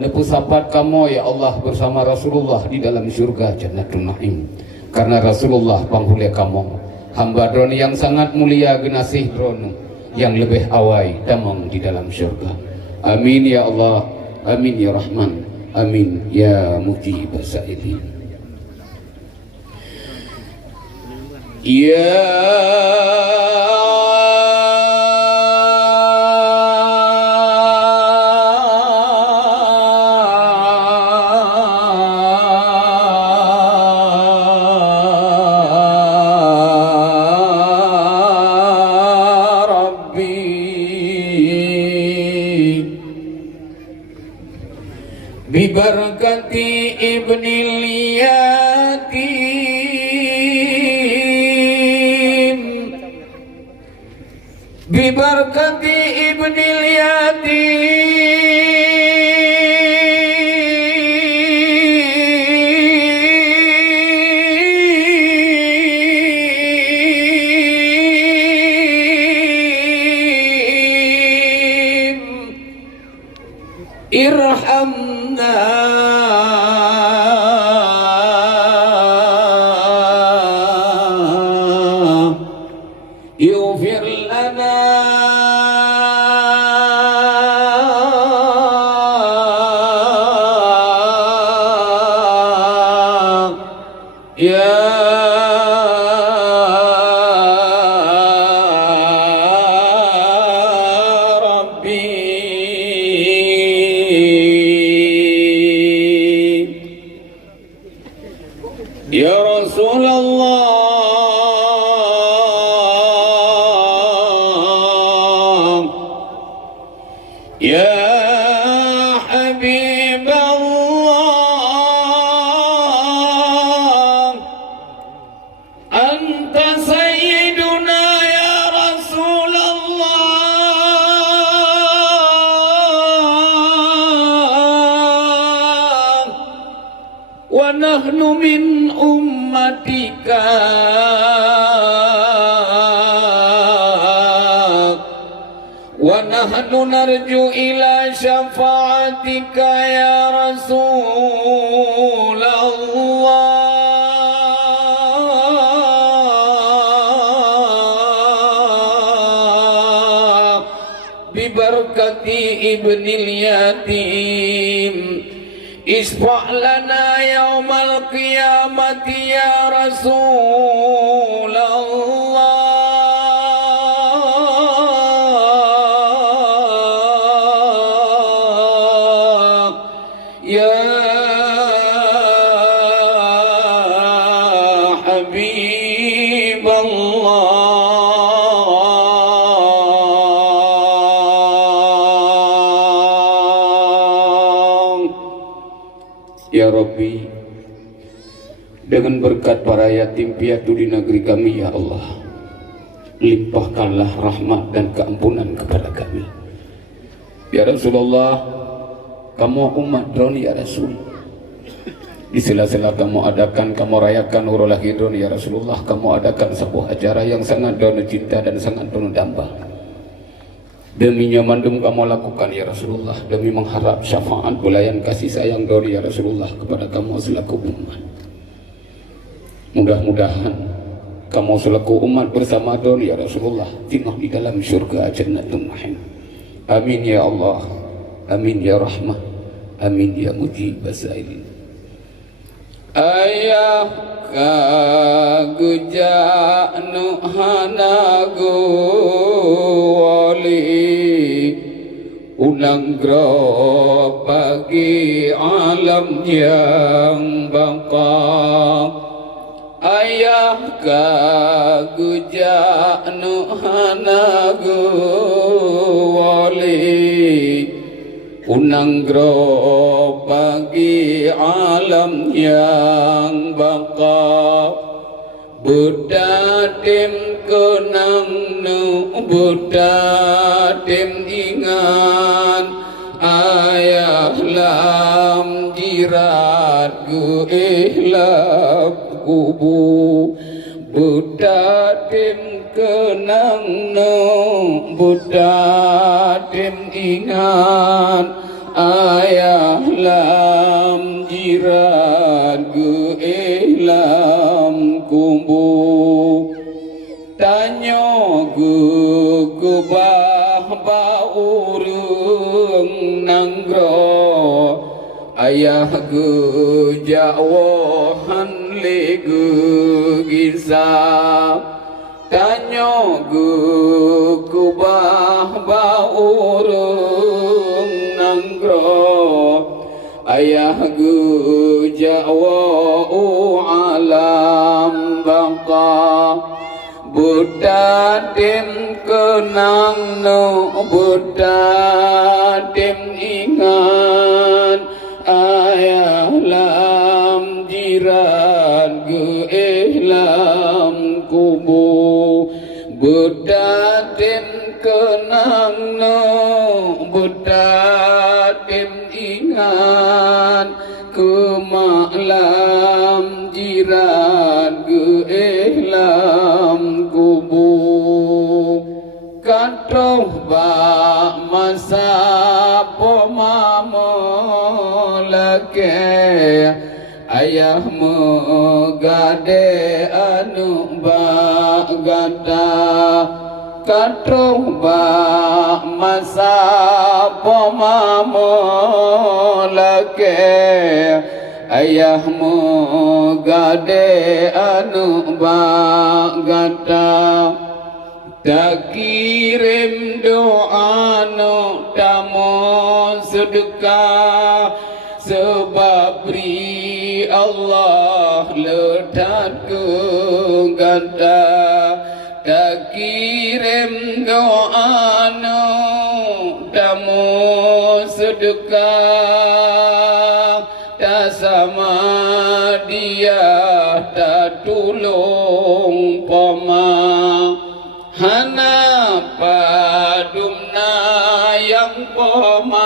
nepusapat kamu ya Allah bersama Rasulullah di dalam surga Jannatul Na'im. Karena Rasulullah panghule kamu, hamba drone yang sangat mulia genasih drone yang lebih awai damang di dalam surga. Amin ya Allah, amin ya Rahman, amin ya Mujib as-sa'ilin. Ya bibarakati ibnil yatim, bibarakati ibnil yatim, irhamna ighfir lana ya Ya Rasulullah, Ya Habiballah, Anta Sayyiduna Ya Rasulullah, wa nahnu min ummatika wa nahnu narju ila syafaatika ya Rasulullah, bibarakati ibnil yatim isfa' lana yaumal qiyamati ya Rasulullah, ya Habiballah. Ya Rabbi, dengan berkat para yatim piatu di negeri kami ya Allah, limpahkanlah rahmat dan keampunan kepada kami. Ya Rasulullah, kamu umat drone ya Rasul, di sela-sela kamu adakan, kamu rayakan urul lahidron ya Rasulullah, kamu adakan sebuah acara yang sangat penuh cinta dan sangat penuh damba. Demi nyamandum kamu lakukan ya Rasulullah, demi mengharap syafaat bulayan kasih sayang dari ya Rasulullah kepada kamu selaku umat. Mudah-mudahan kamu selaku umat bersama dari ya Rasulullah tinggal di dalam surga Jannatul Na'im. Amin ya Allah, amin ya Rahmah, amin ya Mujib as-sa'ilin. Ayah kaguja nuhanagu wali unanggro bagi alam yang bangka. Ayah kaguja nuhanagu wali unanggro bagi alam yang baka Buddha tim kenang nu Buddha tim ingan ayah lam jirat gu ihlab kubu Buddha tim kenang nu Buddha tim ingan ayah lam jirat gu ihlab kubu tanyo gu kubah baurung nanggro ayah gu jawohan le gu gisa tanyo gu kubah baurung nanggro ayah gu jawo alam baka Buddha tim kenang no Buddha tim ingat ayah lam jiran ge ihlam kubu Buddha tim kenang no Buddha tim ingat kemaklam jiran ge ihlam kubu katroh ba masa pomamolake ayah megade anu bagata katroh ba masa pomamolake ayah megade anu bagata tak kirim doa no tamu sedekah sebab beri Allah letak ke ganda tak kirim doa no tamu sedekah tak sama dia tak tulung poma hana padumna yang pomalake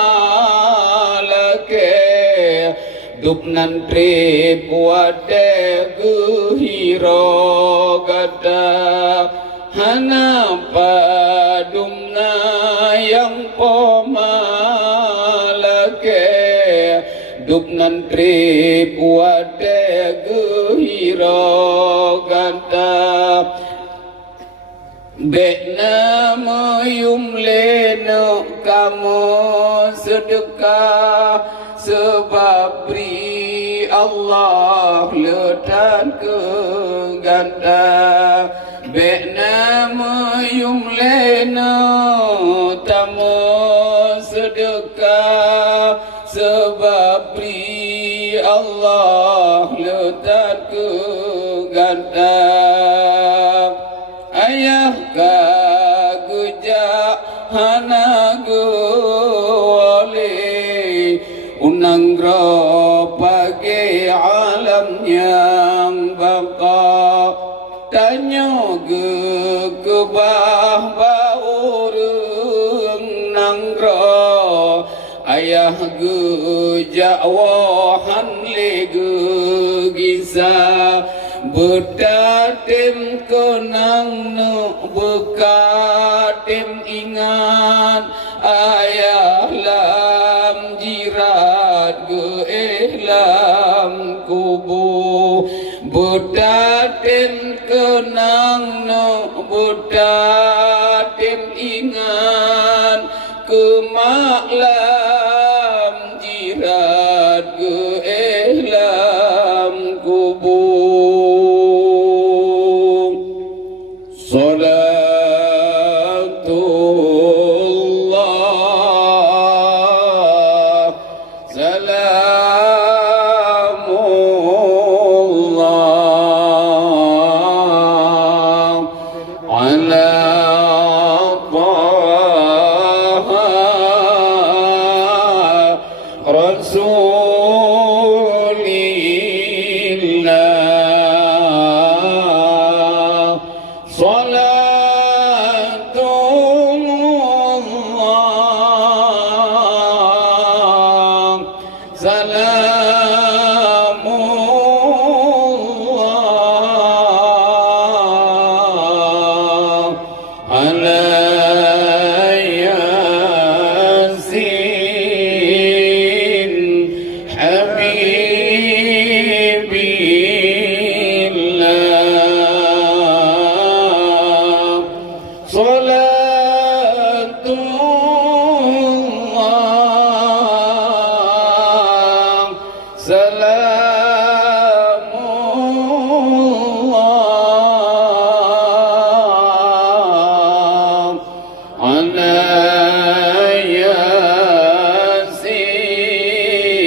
dupnan trip wate guhiro gada hana padumna yang pomalake dupnan trip wate guhiro gada Bekna mayumleno kamu sedekah sebab beri Allah letak ke ganda Bekna mayumleno tamu sedekah sebab beri Allah letak ke ganda ayah kaguja hana gole unanggro pagi alam yang baka tanyo gebah baurung nanggro ayah gejawahan legu gisa Buddha tim kenang no buka tim ingat ayah lam jirat ge ihlam kubu Buddha tim kenang no Buddha tim ingat kemaklam jirat ge ihlam kubu Salatullah Salamullah ala Taha على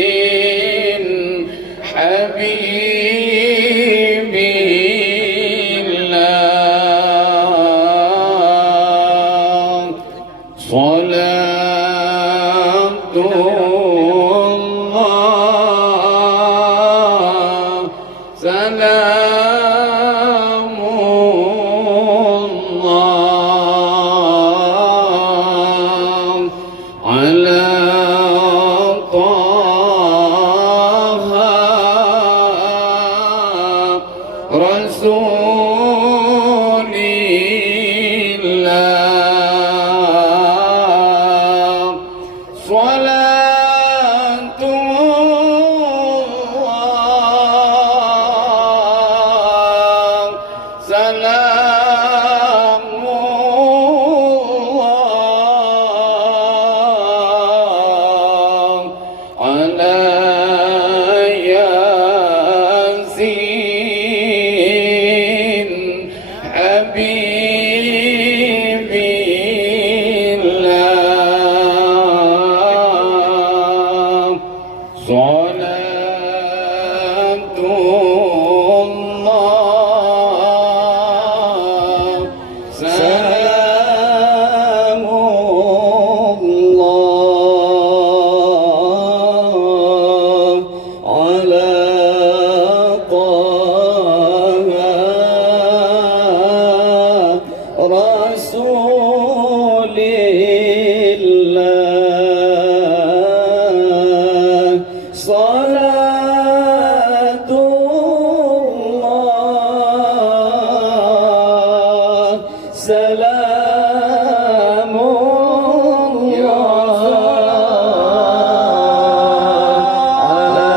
ياسين حبيب الله صلاة الله سلام الله على طه رسول الله صلاة الله سلام الله على ياسين حبيب الله صلاة الله سلام الله على طه رسول الله صلاة الله سلام الله على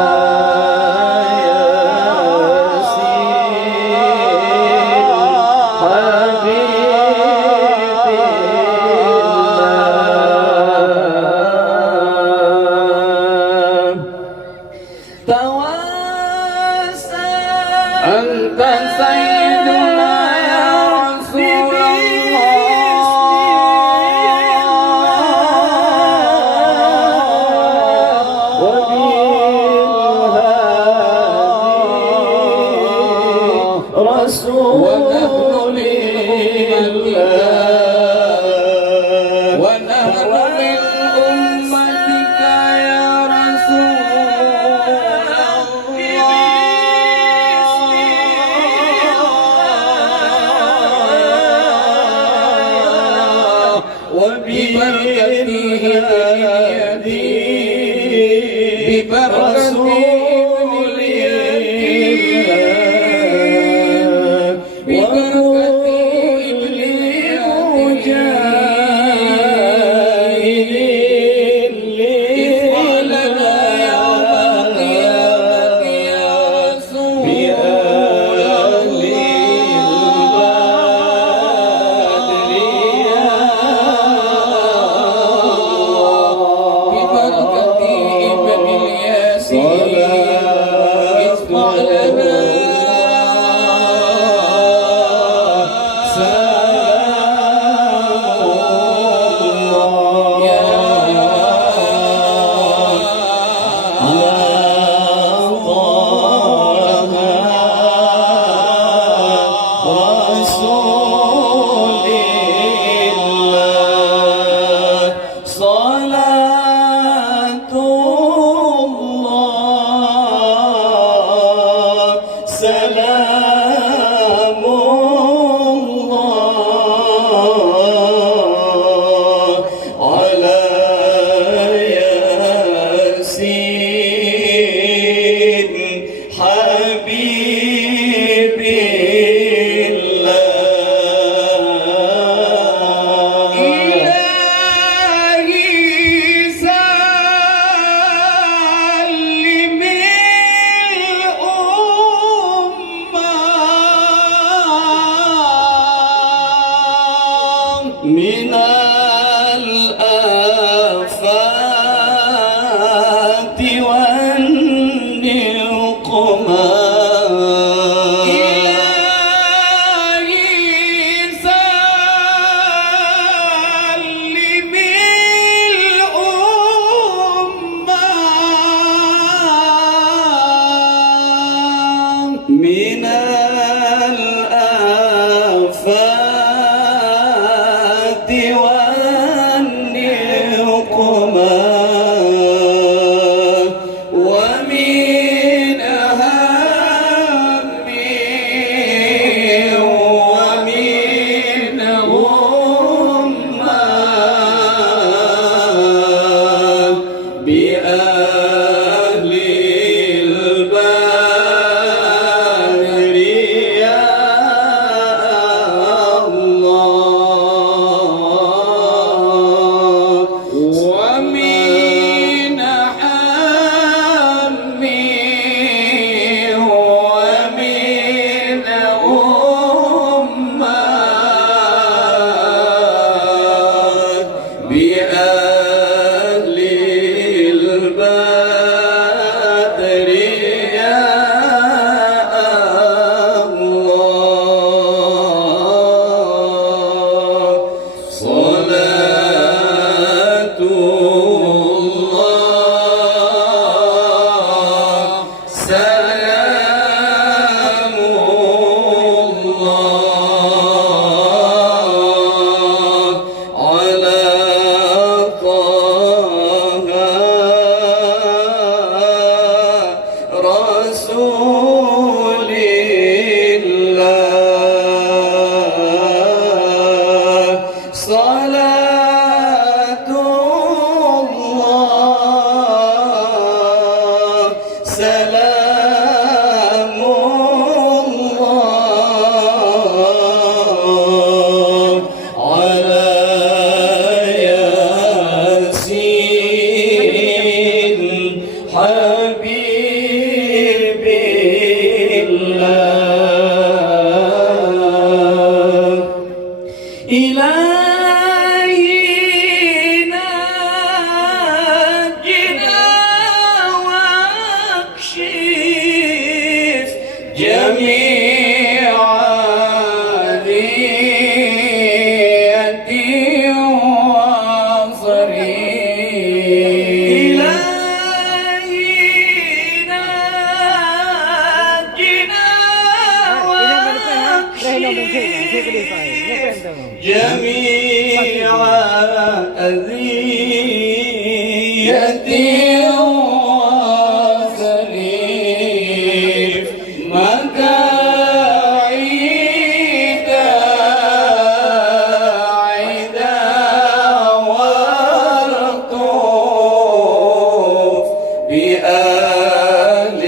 أنت سيدنا يا رسول الله ونحن من أمتك يا رسول الله وببركته ببركته من الآفات والنقمات إلهي سلم وسليم مكايد عدا والطوف بآل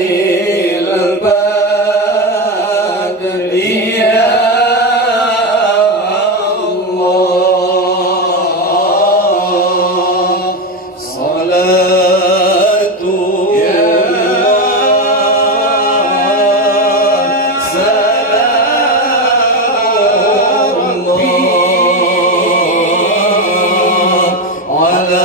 البدر يا الله صلاة سلام على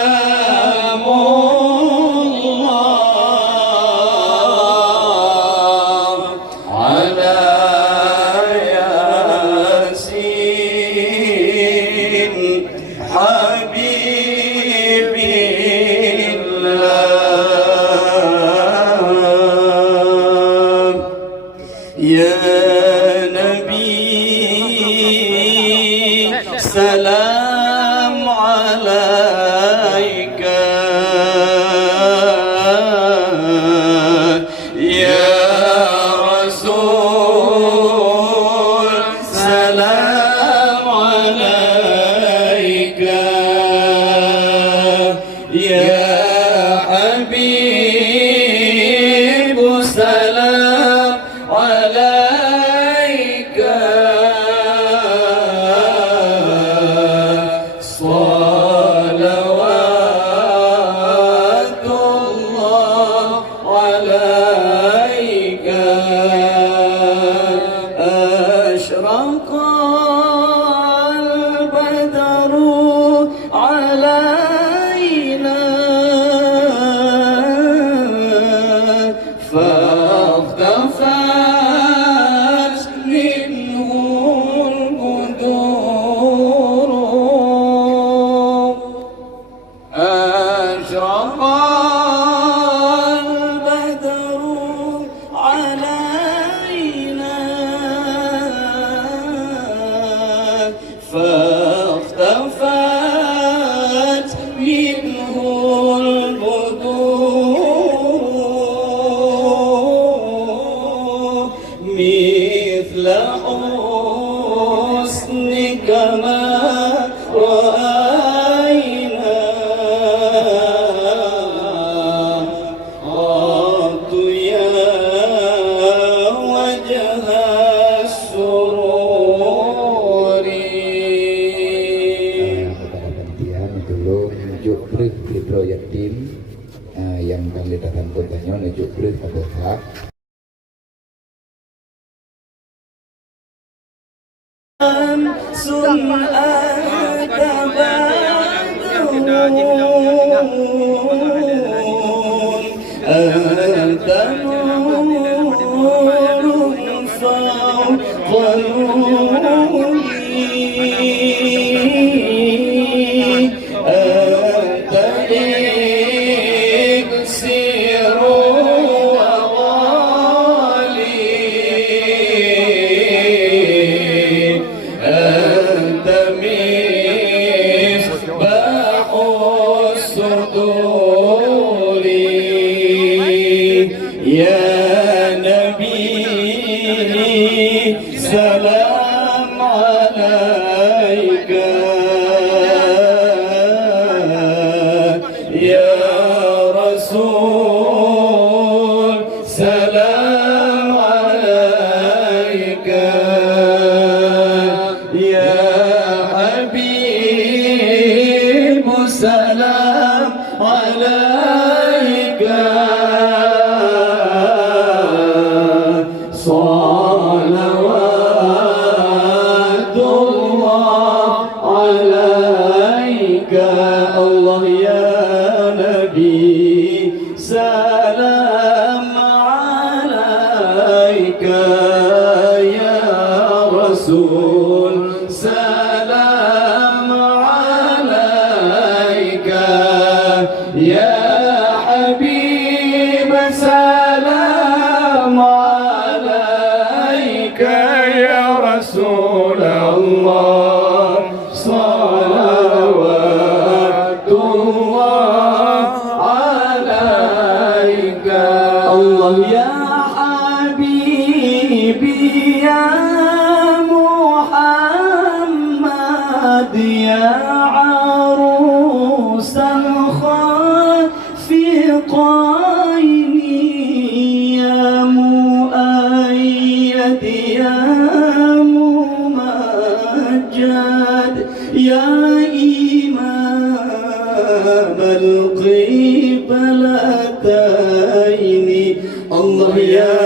سلام الله على ياسين حبيب الله يا نبي سلام عليك يا رسول سلام عليك يا حبيب سلام عليك صلوات الله عليك أشرق البدر علينا فاختفت منه البدور أشرق البدر علينا فاختفت منه البدور مثل حسنك ما رأينا قط يا وجه السرور kepada panitia dulu nunjuk brief di proyek tim yang kali datang fotonya nunjuk brief pada hak يا نبي سلام يا ممجد يا إمام القبلتين الله يا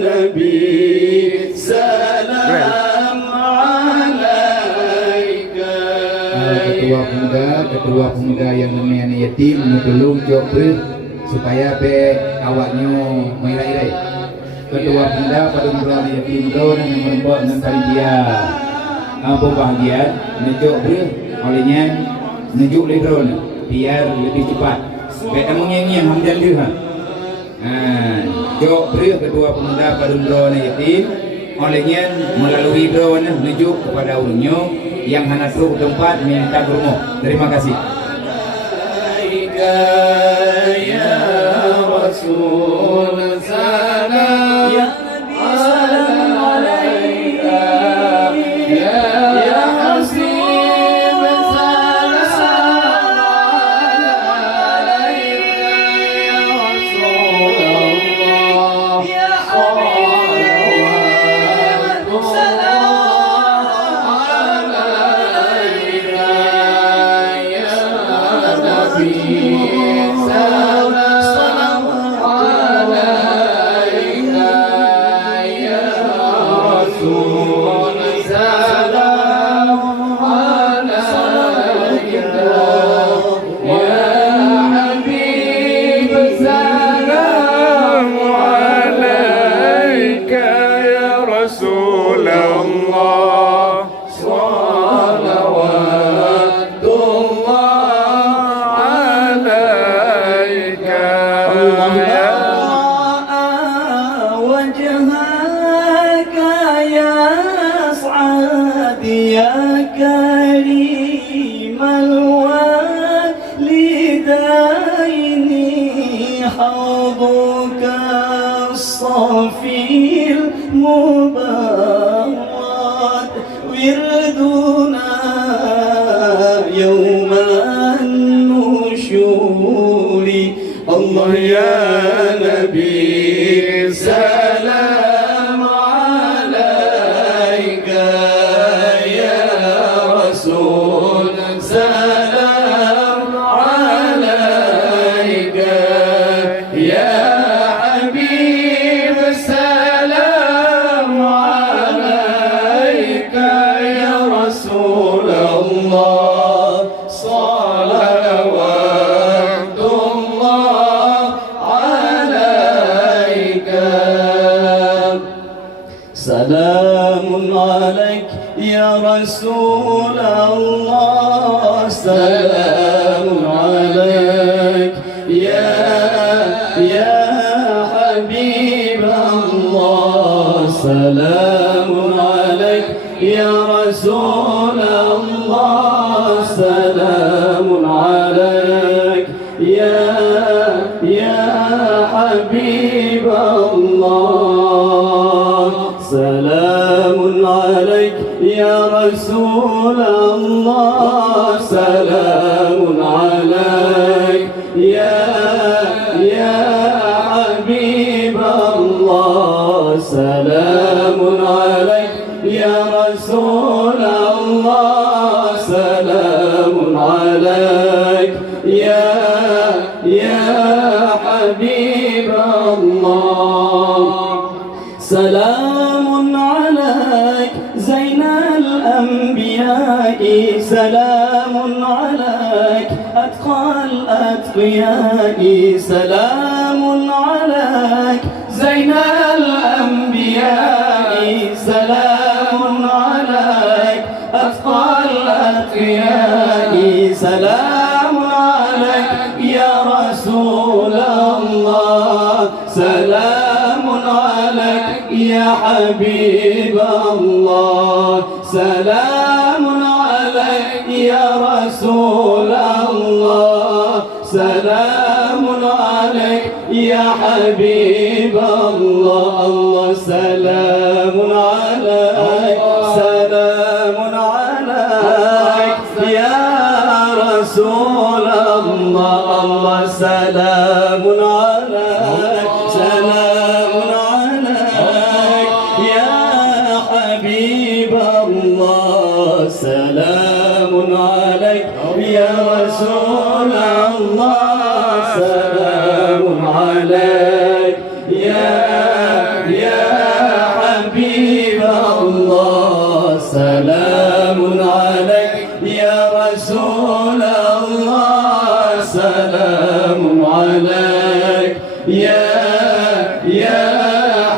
نبي سلام عليك. Ketua pemuda yang melayani yatim tolong jawab supaya awaknya mengirai. Ketua pemuda pada melayani yatim itu yang membuat dengan panitia pembahagian menunjuk olehnya menunjuk lidron biar lebih cepat. Baik menyanyi hamdan dia. Jawab ketua pemuda pada melayani yatim olehnya melalui drone menunjuk kepada ulunnya yang hendak ke tempat minta rumah. Terima kasih. Ya Rasul salam ya Nabi salam alaika ya Habib salam alaika ya Rasulullah ya Habib salam alaika ya Nabi حوضك الصافي المبارك وردنا يوم النشور الله يا نبي سلام عليك يا رسول سلام عليك يا حبيب سلام عليك يا رسول الله صلوات الله عليك سلام عليك يا رسول الله سلام عليك يا حبيب الله سلام عليك يا رسول الله سلام عليك يا حبيب الله سلام عليك يا رسول الله سلام عليك يا حبيب الله سلام عليك يا رسول الله سلام عليك يا حبيب الله سلام عليك زين الأنبياء سلام عليك أتقى الأتقياء سلام عليك زين الأنبياء سلام عليك أتقى الأتقياء سلام عليك يا رسول الله سلام عليك يا حبيب الله سلام عليك يا رسول الله سلام عليك يا حبيب الله الله سلام عليك سلام عليك يا رسول الله الله سلام عليك سلام عليك يا الله سلام عليك يا رسول الله سلام عليك يا حبيب الله سلام عليك يا رسول الله سلام عليك يا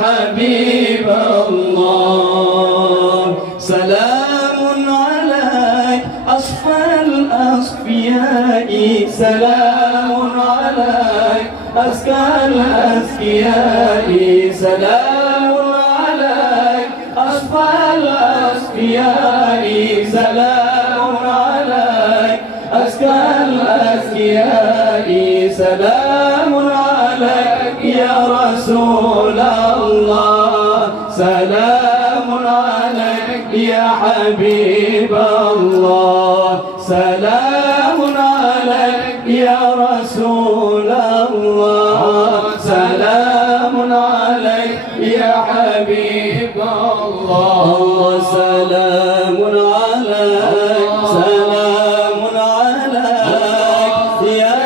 حبيب الله سلام عليك أصفى الأصفياء سلام عليك أزكى الأزكياء سلام عليك أصفى الأصفياء سلام عليك أزكى الأزكياء سلام عليك يا رسول الله سلام عليك يا حبيب الله سلام عليك يا رسول الله سلام عليك يا حبيب الله سلام عليك سلام عليك يا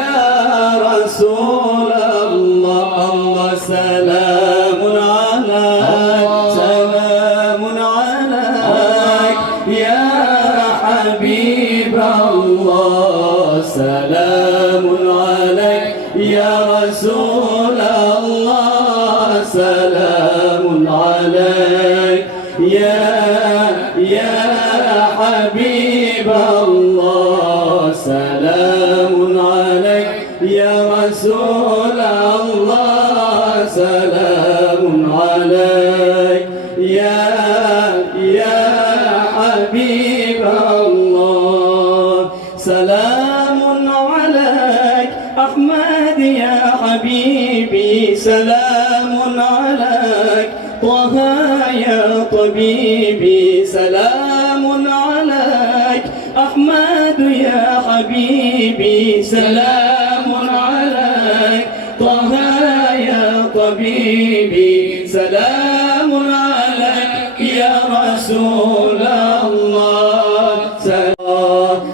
رسول الله سلام عليك سلام عليك يا حبيب الله سلام عليك يا رسول الله سلام عليك يا حبيب الله سلام عليك يا رسول الله سلام عليك يا حبيب الله سلام عليك أحمد يا حبيبي سلام عليك طه يا طبيبي سلام عليك أحمد يا حبيبي سلام عليك طه يا طبيبي سلام عليك يا رسول الله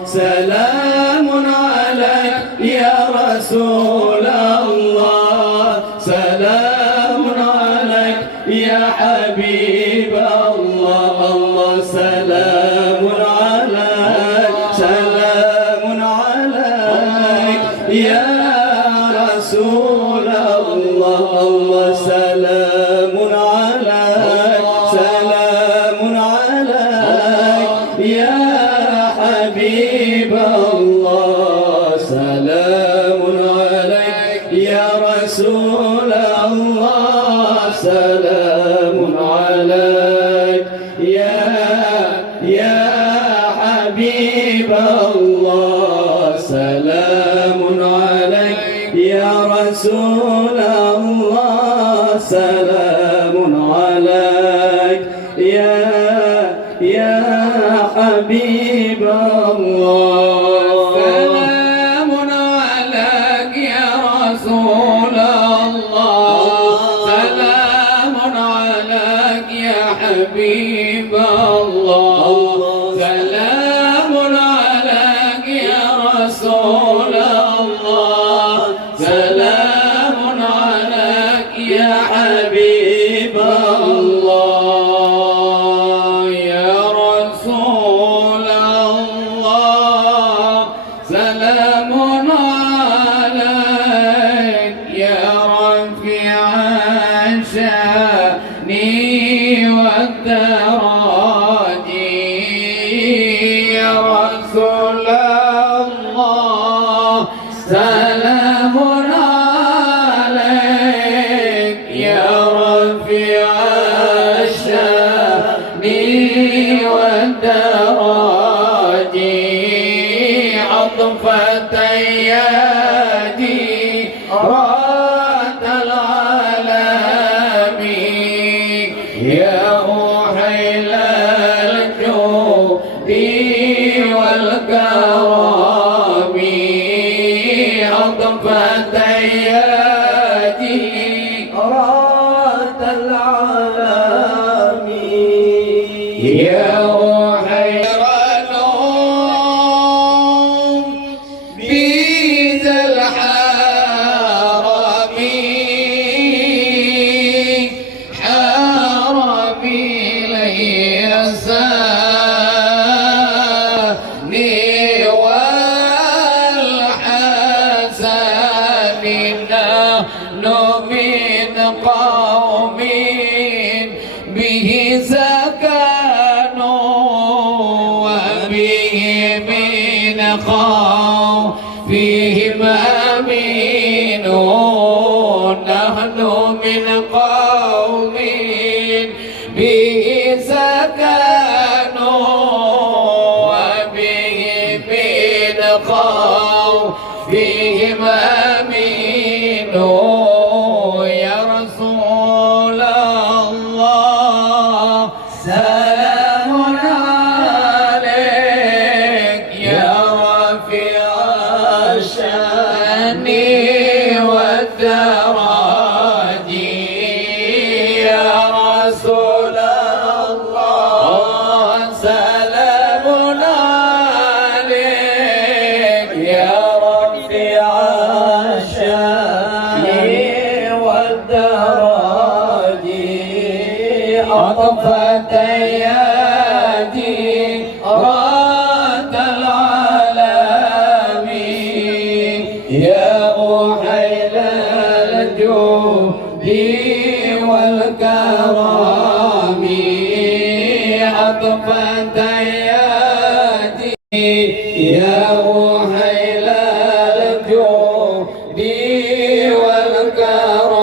سلام عليك يا رسول الله سلام عليك يا حبيب الله الله سلام عليك سلام عليك يا رسول الله الله سلام عليك سلام عليك يا حبيب الله سلام عليك يا رسول الله سلام عليك يا حبيب الله سلام عليك يا رسول الله سلام عليك يا حبيب الله سلام عليك يا رسول الله سلام عليك يا حبيب الله سلام عليك يا رسول الله سلام عليك يا حبيب الله يا رسول الله سلام عليك يا رفيع الشان والدرج يا رسول الله سلام عليك يا رفيع الشان والدرج عطفة يدي رات العالم يا أحيل الجود والكرم عطفة يدي رات العالم يا خير نوم بذا الحرم حرم ليساني والحسن نحن من قوم به سكنوا وبه من خوفهم آمنون نحن من قوم به سكنوا وبه من خوفهم آمنون يا رسول الله سلام عليك يا رفيع الشأن والدرج يا رسول الله سلام عليك يا رفيع الشأن والدرج عطفت يدي رد العالمين يا أحيل الجود والكرم عطفت يدي يا أحيل الجود والكرم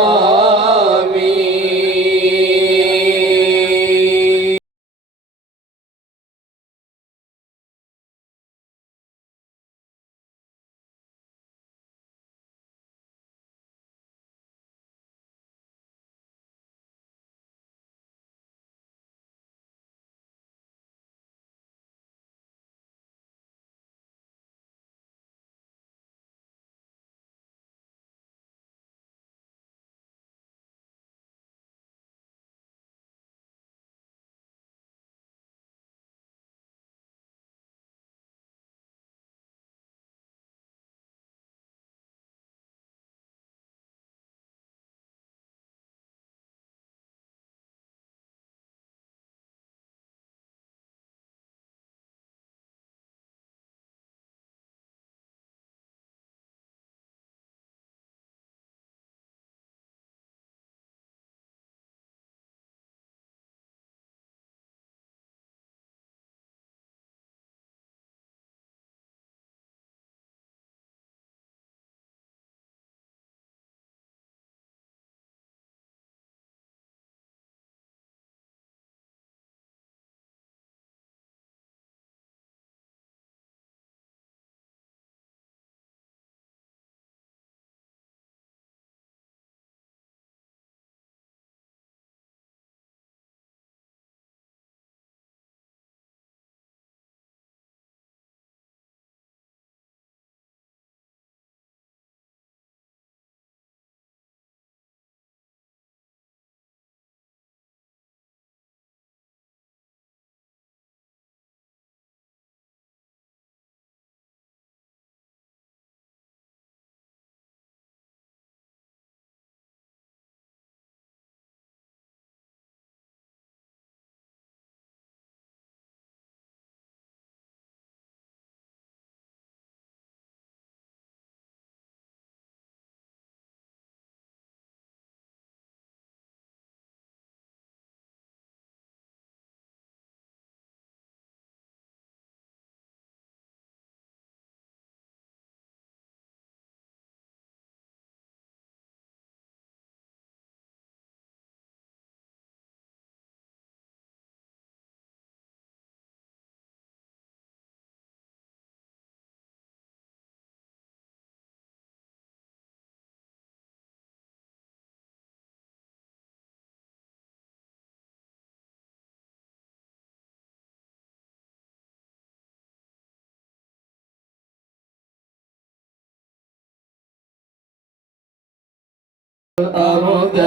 الأرض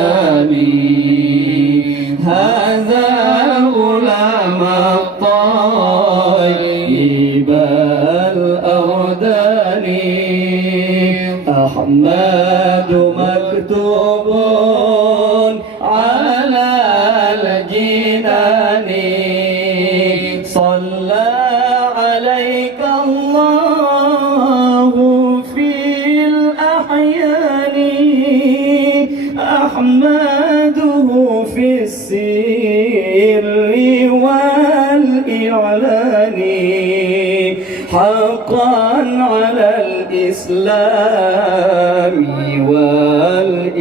هذا غلام اجعلني حقا على الإسلام والإيمان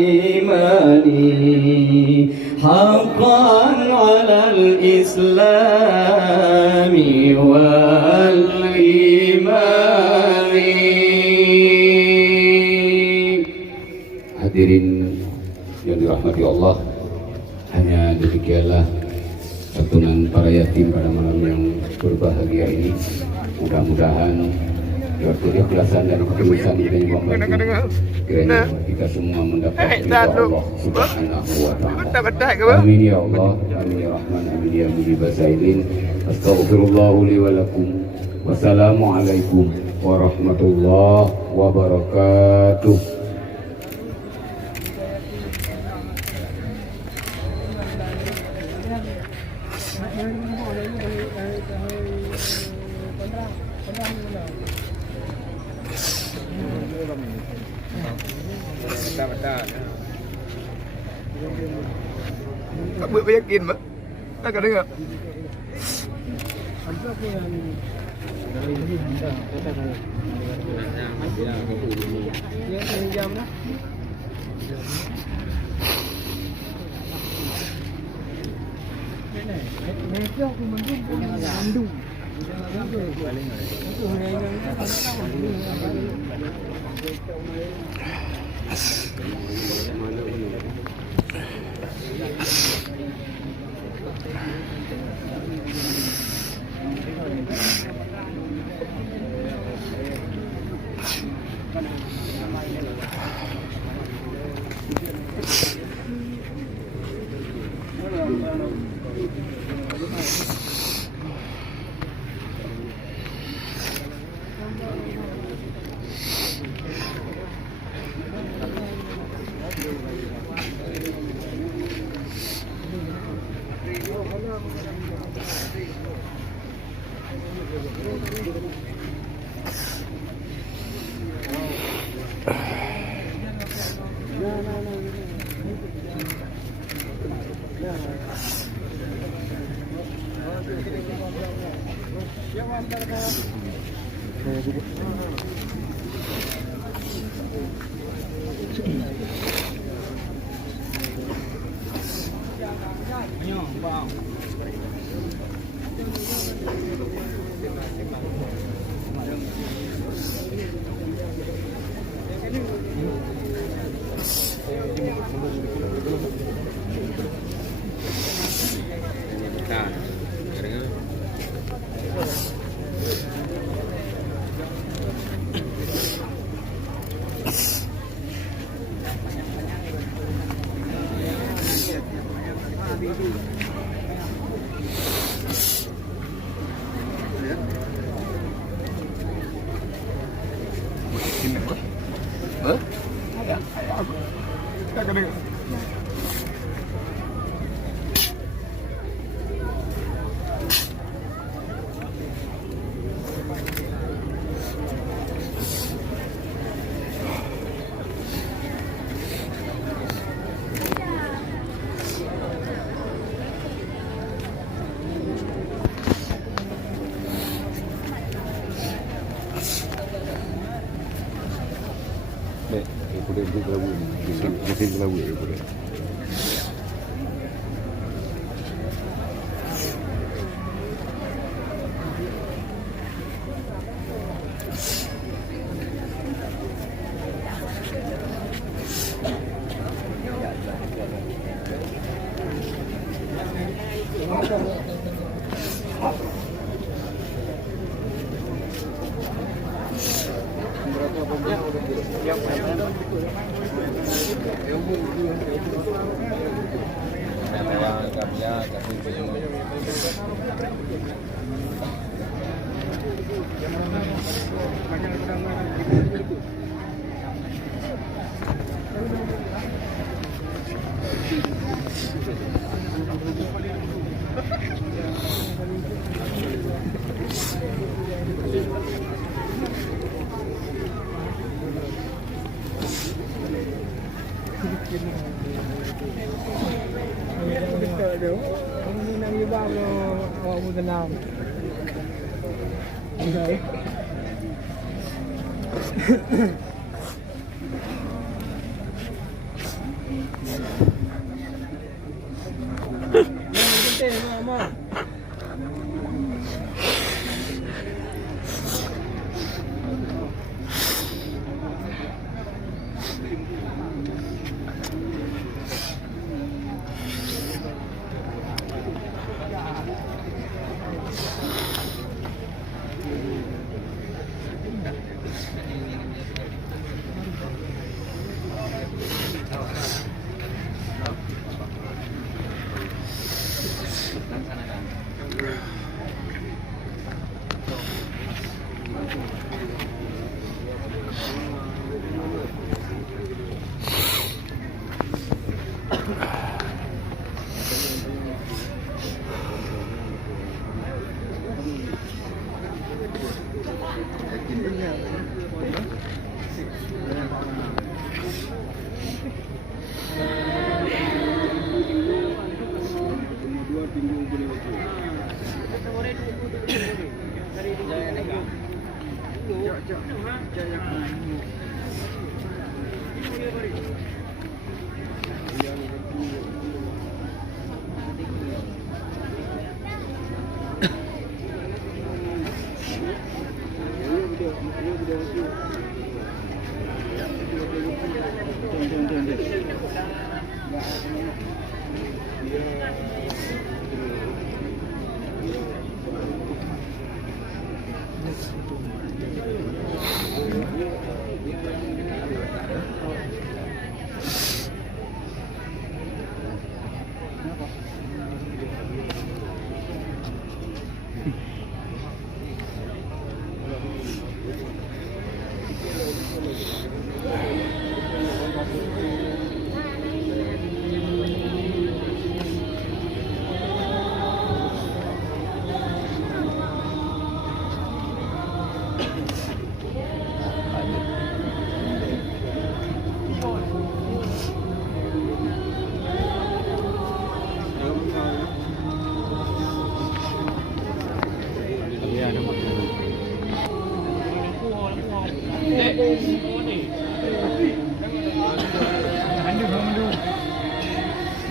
حقا على الإسلام والإيمان. Hadirin yang dirahmati Allah, hanya demikianlah santunan para yatim pada malam yang berbahagia ini. Mudah-mudahan dengan keikhlasan dan ketulusan kita yang membantu, kiranya kita semua mendapat ridha Allah Subhanahu wa ta'ala. Amin ya Allah, amin ya Rahman, amin ya Mujib Zailin. Astaghfirullahu li wa lakum. Wassalamualaikum warahmatullahi wabarakatuh. Các bữa bây giờ mà ta có đấy không?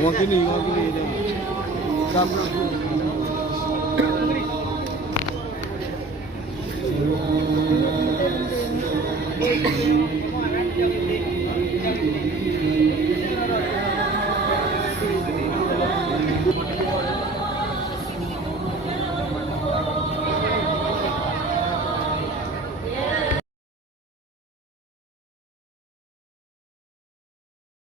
Wakili.